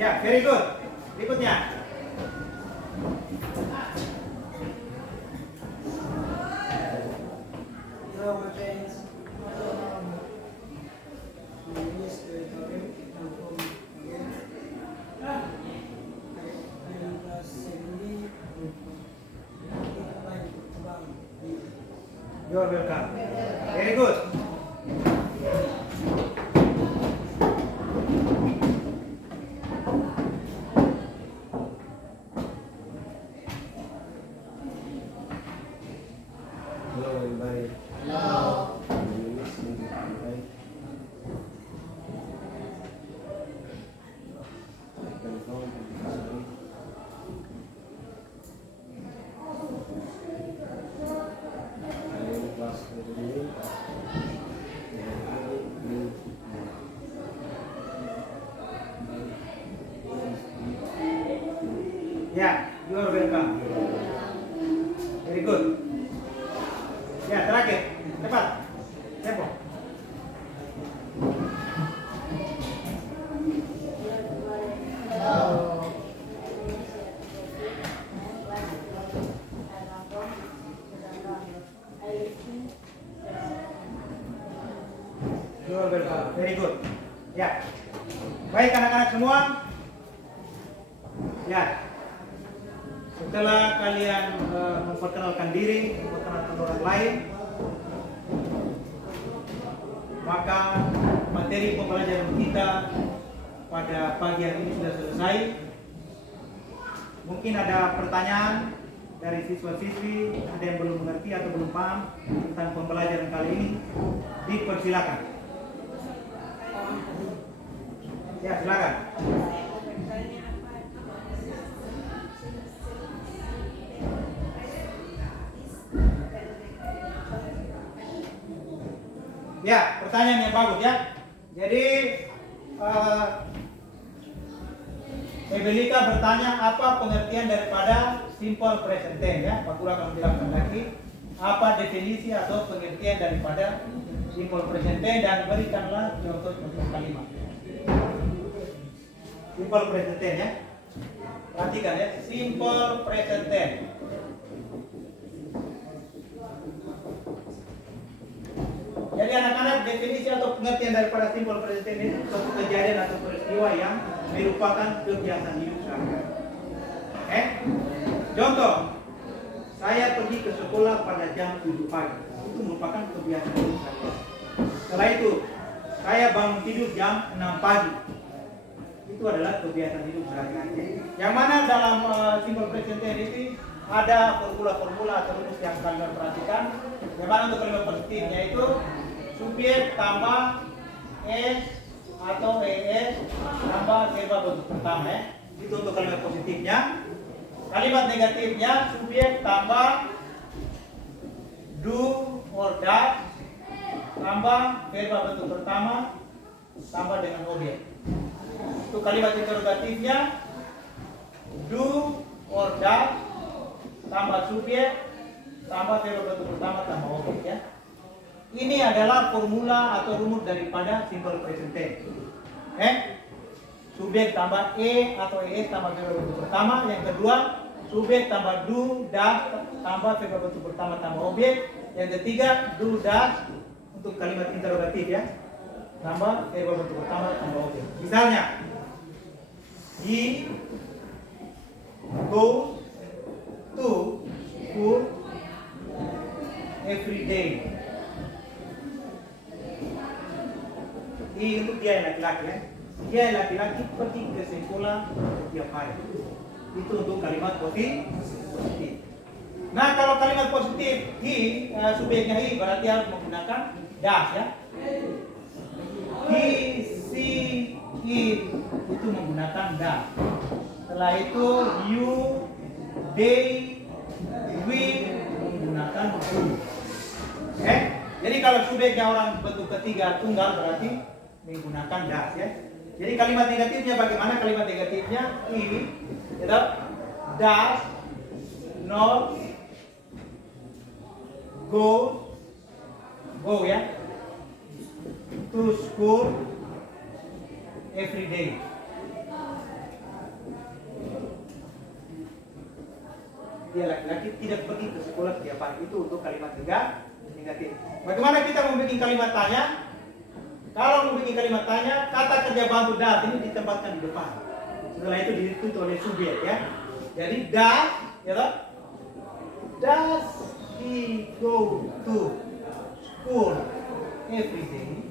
Ya, very good. Berikutnya. Hello, my friends. My name is Victoria. I'm from again. I am class 7B. You're welcome. Very good. Hello everybody. Hello. My name is Cindy Pantay. I come from Ya, you are welcome. Very good. Ya, terakhir. Cepat. Tempo. You are welcome. Very good. Ya. Baik anak-anak semua. Ya. Setelah kalian memperkenalkan diri, memperkenalkan orang lain, maka materi pembelajaran kita pada pagi hari ini sudah selesai. Mungkin ada pertanyaan dari siswa-siswi, ada yang belum mengerti atau belum paham tentang pembelajaran kali ini, dipersilakan. Ya, silakan. Ya, pertanyaan yang bagus ya. Jadi Evelika bertanya apa pengertian daripada simple present tense ya. Pak Kura akan menjelaskan lagi apa definisi atau pengertian daripada simple present tense dan berikanlah contoh-contoh kalimat. Simple present tense ya. Perhatikan ya, simple present tense. Jadi anak-anak, definisi atau pengertian daripada simple present tense itu suatu kejadian atau peristiwa yang merupakan kebiasaan hidup sehari-hari. Contoh, saya pergi ke sekolah pada jam 7 pagi. Itu merupakan kebiasaan hidup sehari-hari. Setelah itu, saya bangun tidur jam 6 pagi. Itu adalah kebiasaan hidup sehari-hari. Yang mana dalam simple present tense ini ada formula-formula atau rumus yang kalian perhatikan. Yang mana untuk kalimat positifnya itu subjek tambah s atau es tambah verba bentuk pertama ya. Itu untuk kalimat positifnya. Kalimat negatifnya subjek tambah do or does tambah verba bentuk pertama tambah dengan objek. Untuk kalimat interrogatifnya do or does tambah subjek tambah verba bentuk pertama tambah objek ya. Ini adalah formula atau rumus daripada simple present tense. Subjek tambah atau es tambah verba bentuk pertama. Yang kedua, subjek tambah do, does tambah verba bentuk pertama tambah objek. Yang ketiga, do, does untuk kalimat interrogatif ya. Tambah verba bentuk pertama tambah objek. Misalnya, he goes to school every day. Ini untuk dia yang laki-laki ya. Dia yang laki-laki pergi ke sekolah setiap hari. Itu untuk kalimat positif. Nah, kalau kalimat positif subjeknya he berarti harus menggunakan does ya. He, she, it itu menggunakan does. Setelah itu you, they, we menggunakan do. Jadi kalau subjeknya orang bentuk ketiga tunggal berarti menggunakan does ya. Jadi kalimat negatifnya bagaimana? Kalimat negatifnya he does not go ya to school every day. Dia laki-laki tidak pergi ke sekolah setiap hari. Itu untuk kalimat negatif. Bagaimana kita membuat kalimat tanya? Kalau membuat kalimat tanya, kata kerja bantu does ini ditempatkan di depan. Setelah itu diikuti oleh subjek ya. Jadi does, ya toh? Does he go to school every day?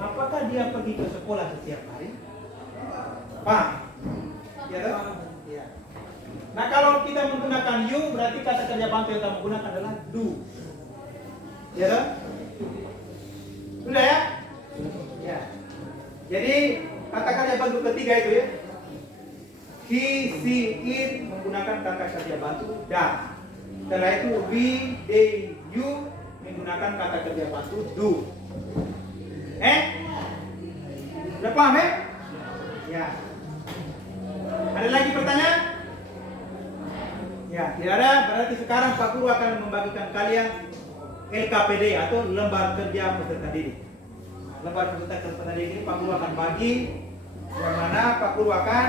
Apakah dia pergi ke sekolah setiap hari? Paham? Ya toh? Ya. Nah, kalau kita menggunakan you, berarti kata kerja bantu yang kita menggunakan adalah do. Ya toh? Sudah ya? Ya. Jadi kata kerja bantu ketiga itu ya. He, she, it menggunakan kata kerja bantu does. Setelah itu we, they, you menggunakan kata kerja bantu do. Udah paham ya? Ya. Ada lagi pertanyaan? Ya, tidak ada. Berarti sekarang Pak Guru akan membagikan kalian LKPD atau lembar kerja peserta didik. Lembar peserta didik ini Pak Guru akan bagi, yang mana Pak Guru akan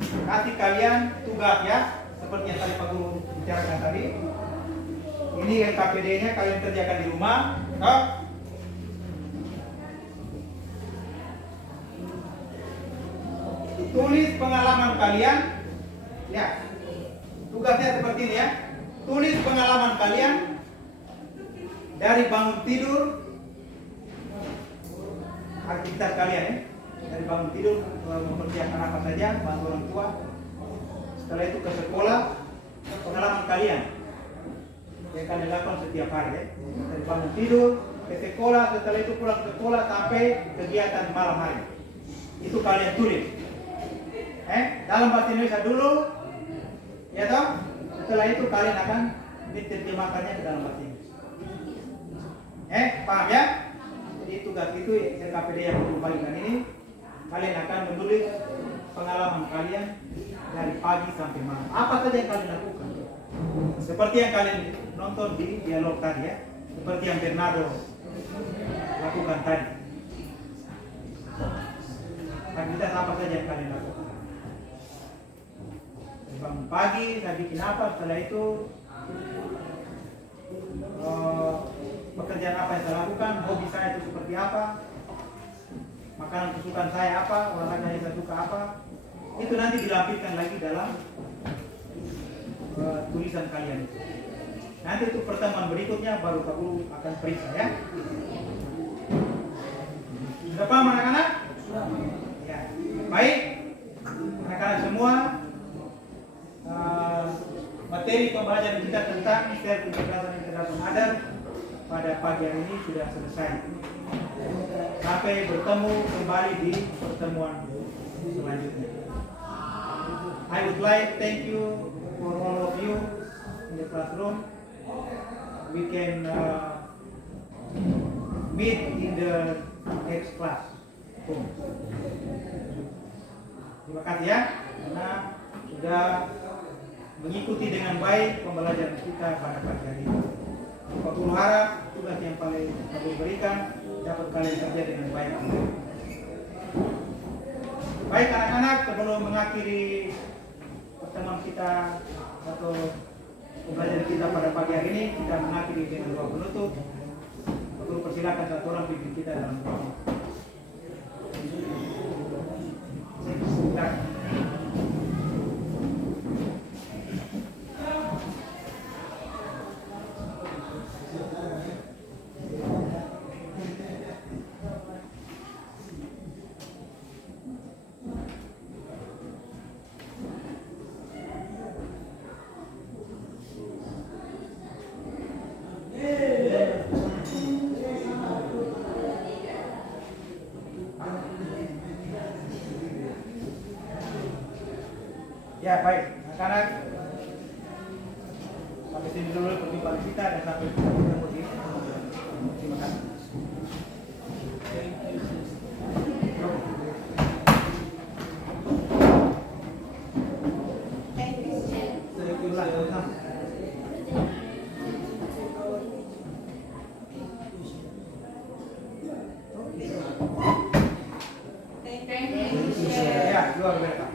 kasih kalian tugas ya, seperti yang tadi Pak Guru bicarakan tadi. Ini LKPD-nya kalian kerjakan di rumah. Toh? Tulis pengalaman kalian. Ya. Tugasnya seperti ini ya. Tulis pengalaman kalian dari bangun tidur, aktivitas kalian ya. Dari bangun tidur mempersiapkan apa saja, bantu orang tua. Setelah itu ke sekolah, pengalaman kalian yang kalian lakukan setiap hari ya. Dari bangun tidur ke sekolah, setelah itu pulang ke sekolah sampai kegiatan malam hari. Itu kalian tulis. Dalam bahasa Indonesia dulu, ya toh. Setelah itu kalian akan diterjemahkannya ke dalam bahasa Inggris. Paham ya? Jadi tugas itu LKPD yang dibagikan ini, kalian akan menulis pengalaman kalian dari pagi sampai malam. Apa saja yang kalian lakukan? Seperti yang kalian nonton di dialog tadi ya, seperti yang Bernardo lakukan tadi. Aktivitas apa saja yang kalian lakukan? Bangun pagi, saya bikin apa, setelah itu pekerjaan apa yang saya lakukan, hobi saya itu seperti apa, makanan kesukaan saya apa, olahraga yang saya suka apa, itu nanti dilampirkan lagi dalam tulisan kalian. Nanti untuk pertemuan berikutnya baru Pak Guru akan periksa ya. Sudah paham anak-anak? Ya. Baik, anak-anak semua. Materi pembelajaran kita tentang self-integrasi dan kecerdasan adat pada pagi hari ini sudah selesai. Sampai bertemu kembali di pertemuan selanjutnya. I would like thank you for all of you in the classroom. We can meet in the next class. Terima kasih ya, karena sudah mengikuti dengan baik pembelajaran kita pada pagi hari ini. Pak Guru harap tugas yang paling Guru berikan dapat kalian kerja dengan baik. Baik anak-anak, sebelum mengakhiri pertemuan kita atau pembelajaran kita pada pagi hari ini, kita mengakhiri dengan doa penutup. Pak Guru persilakan satu orang pimpin kita dalam doa. Silakan. Ya baik, anak-anak sampai sini dulu perjumpaan kita dan sampai ketemu di terima kasih. Ya, luar biasa.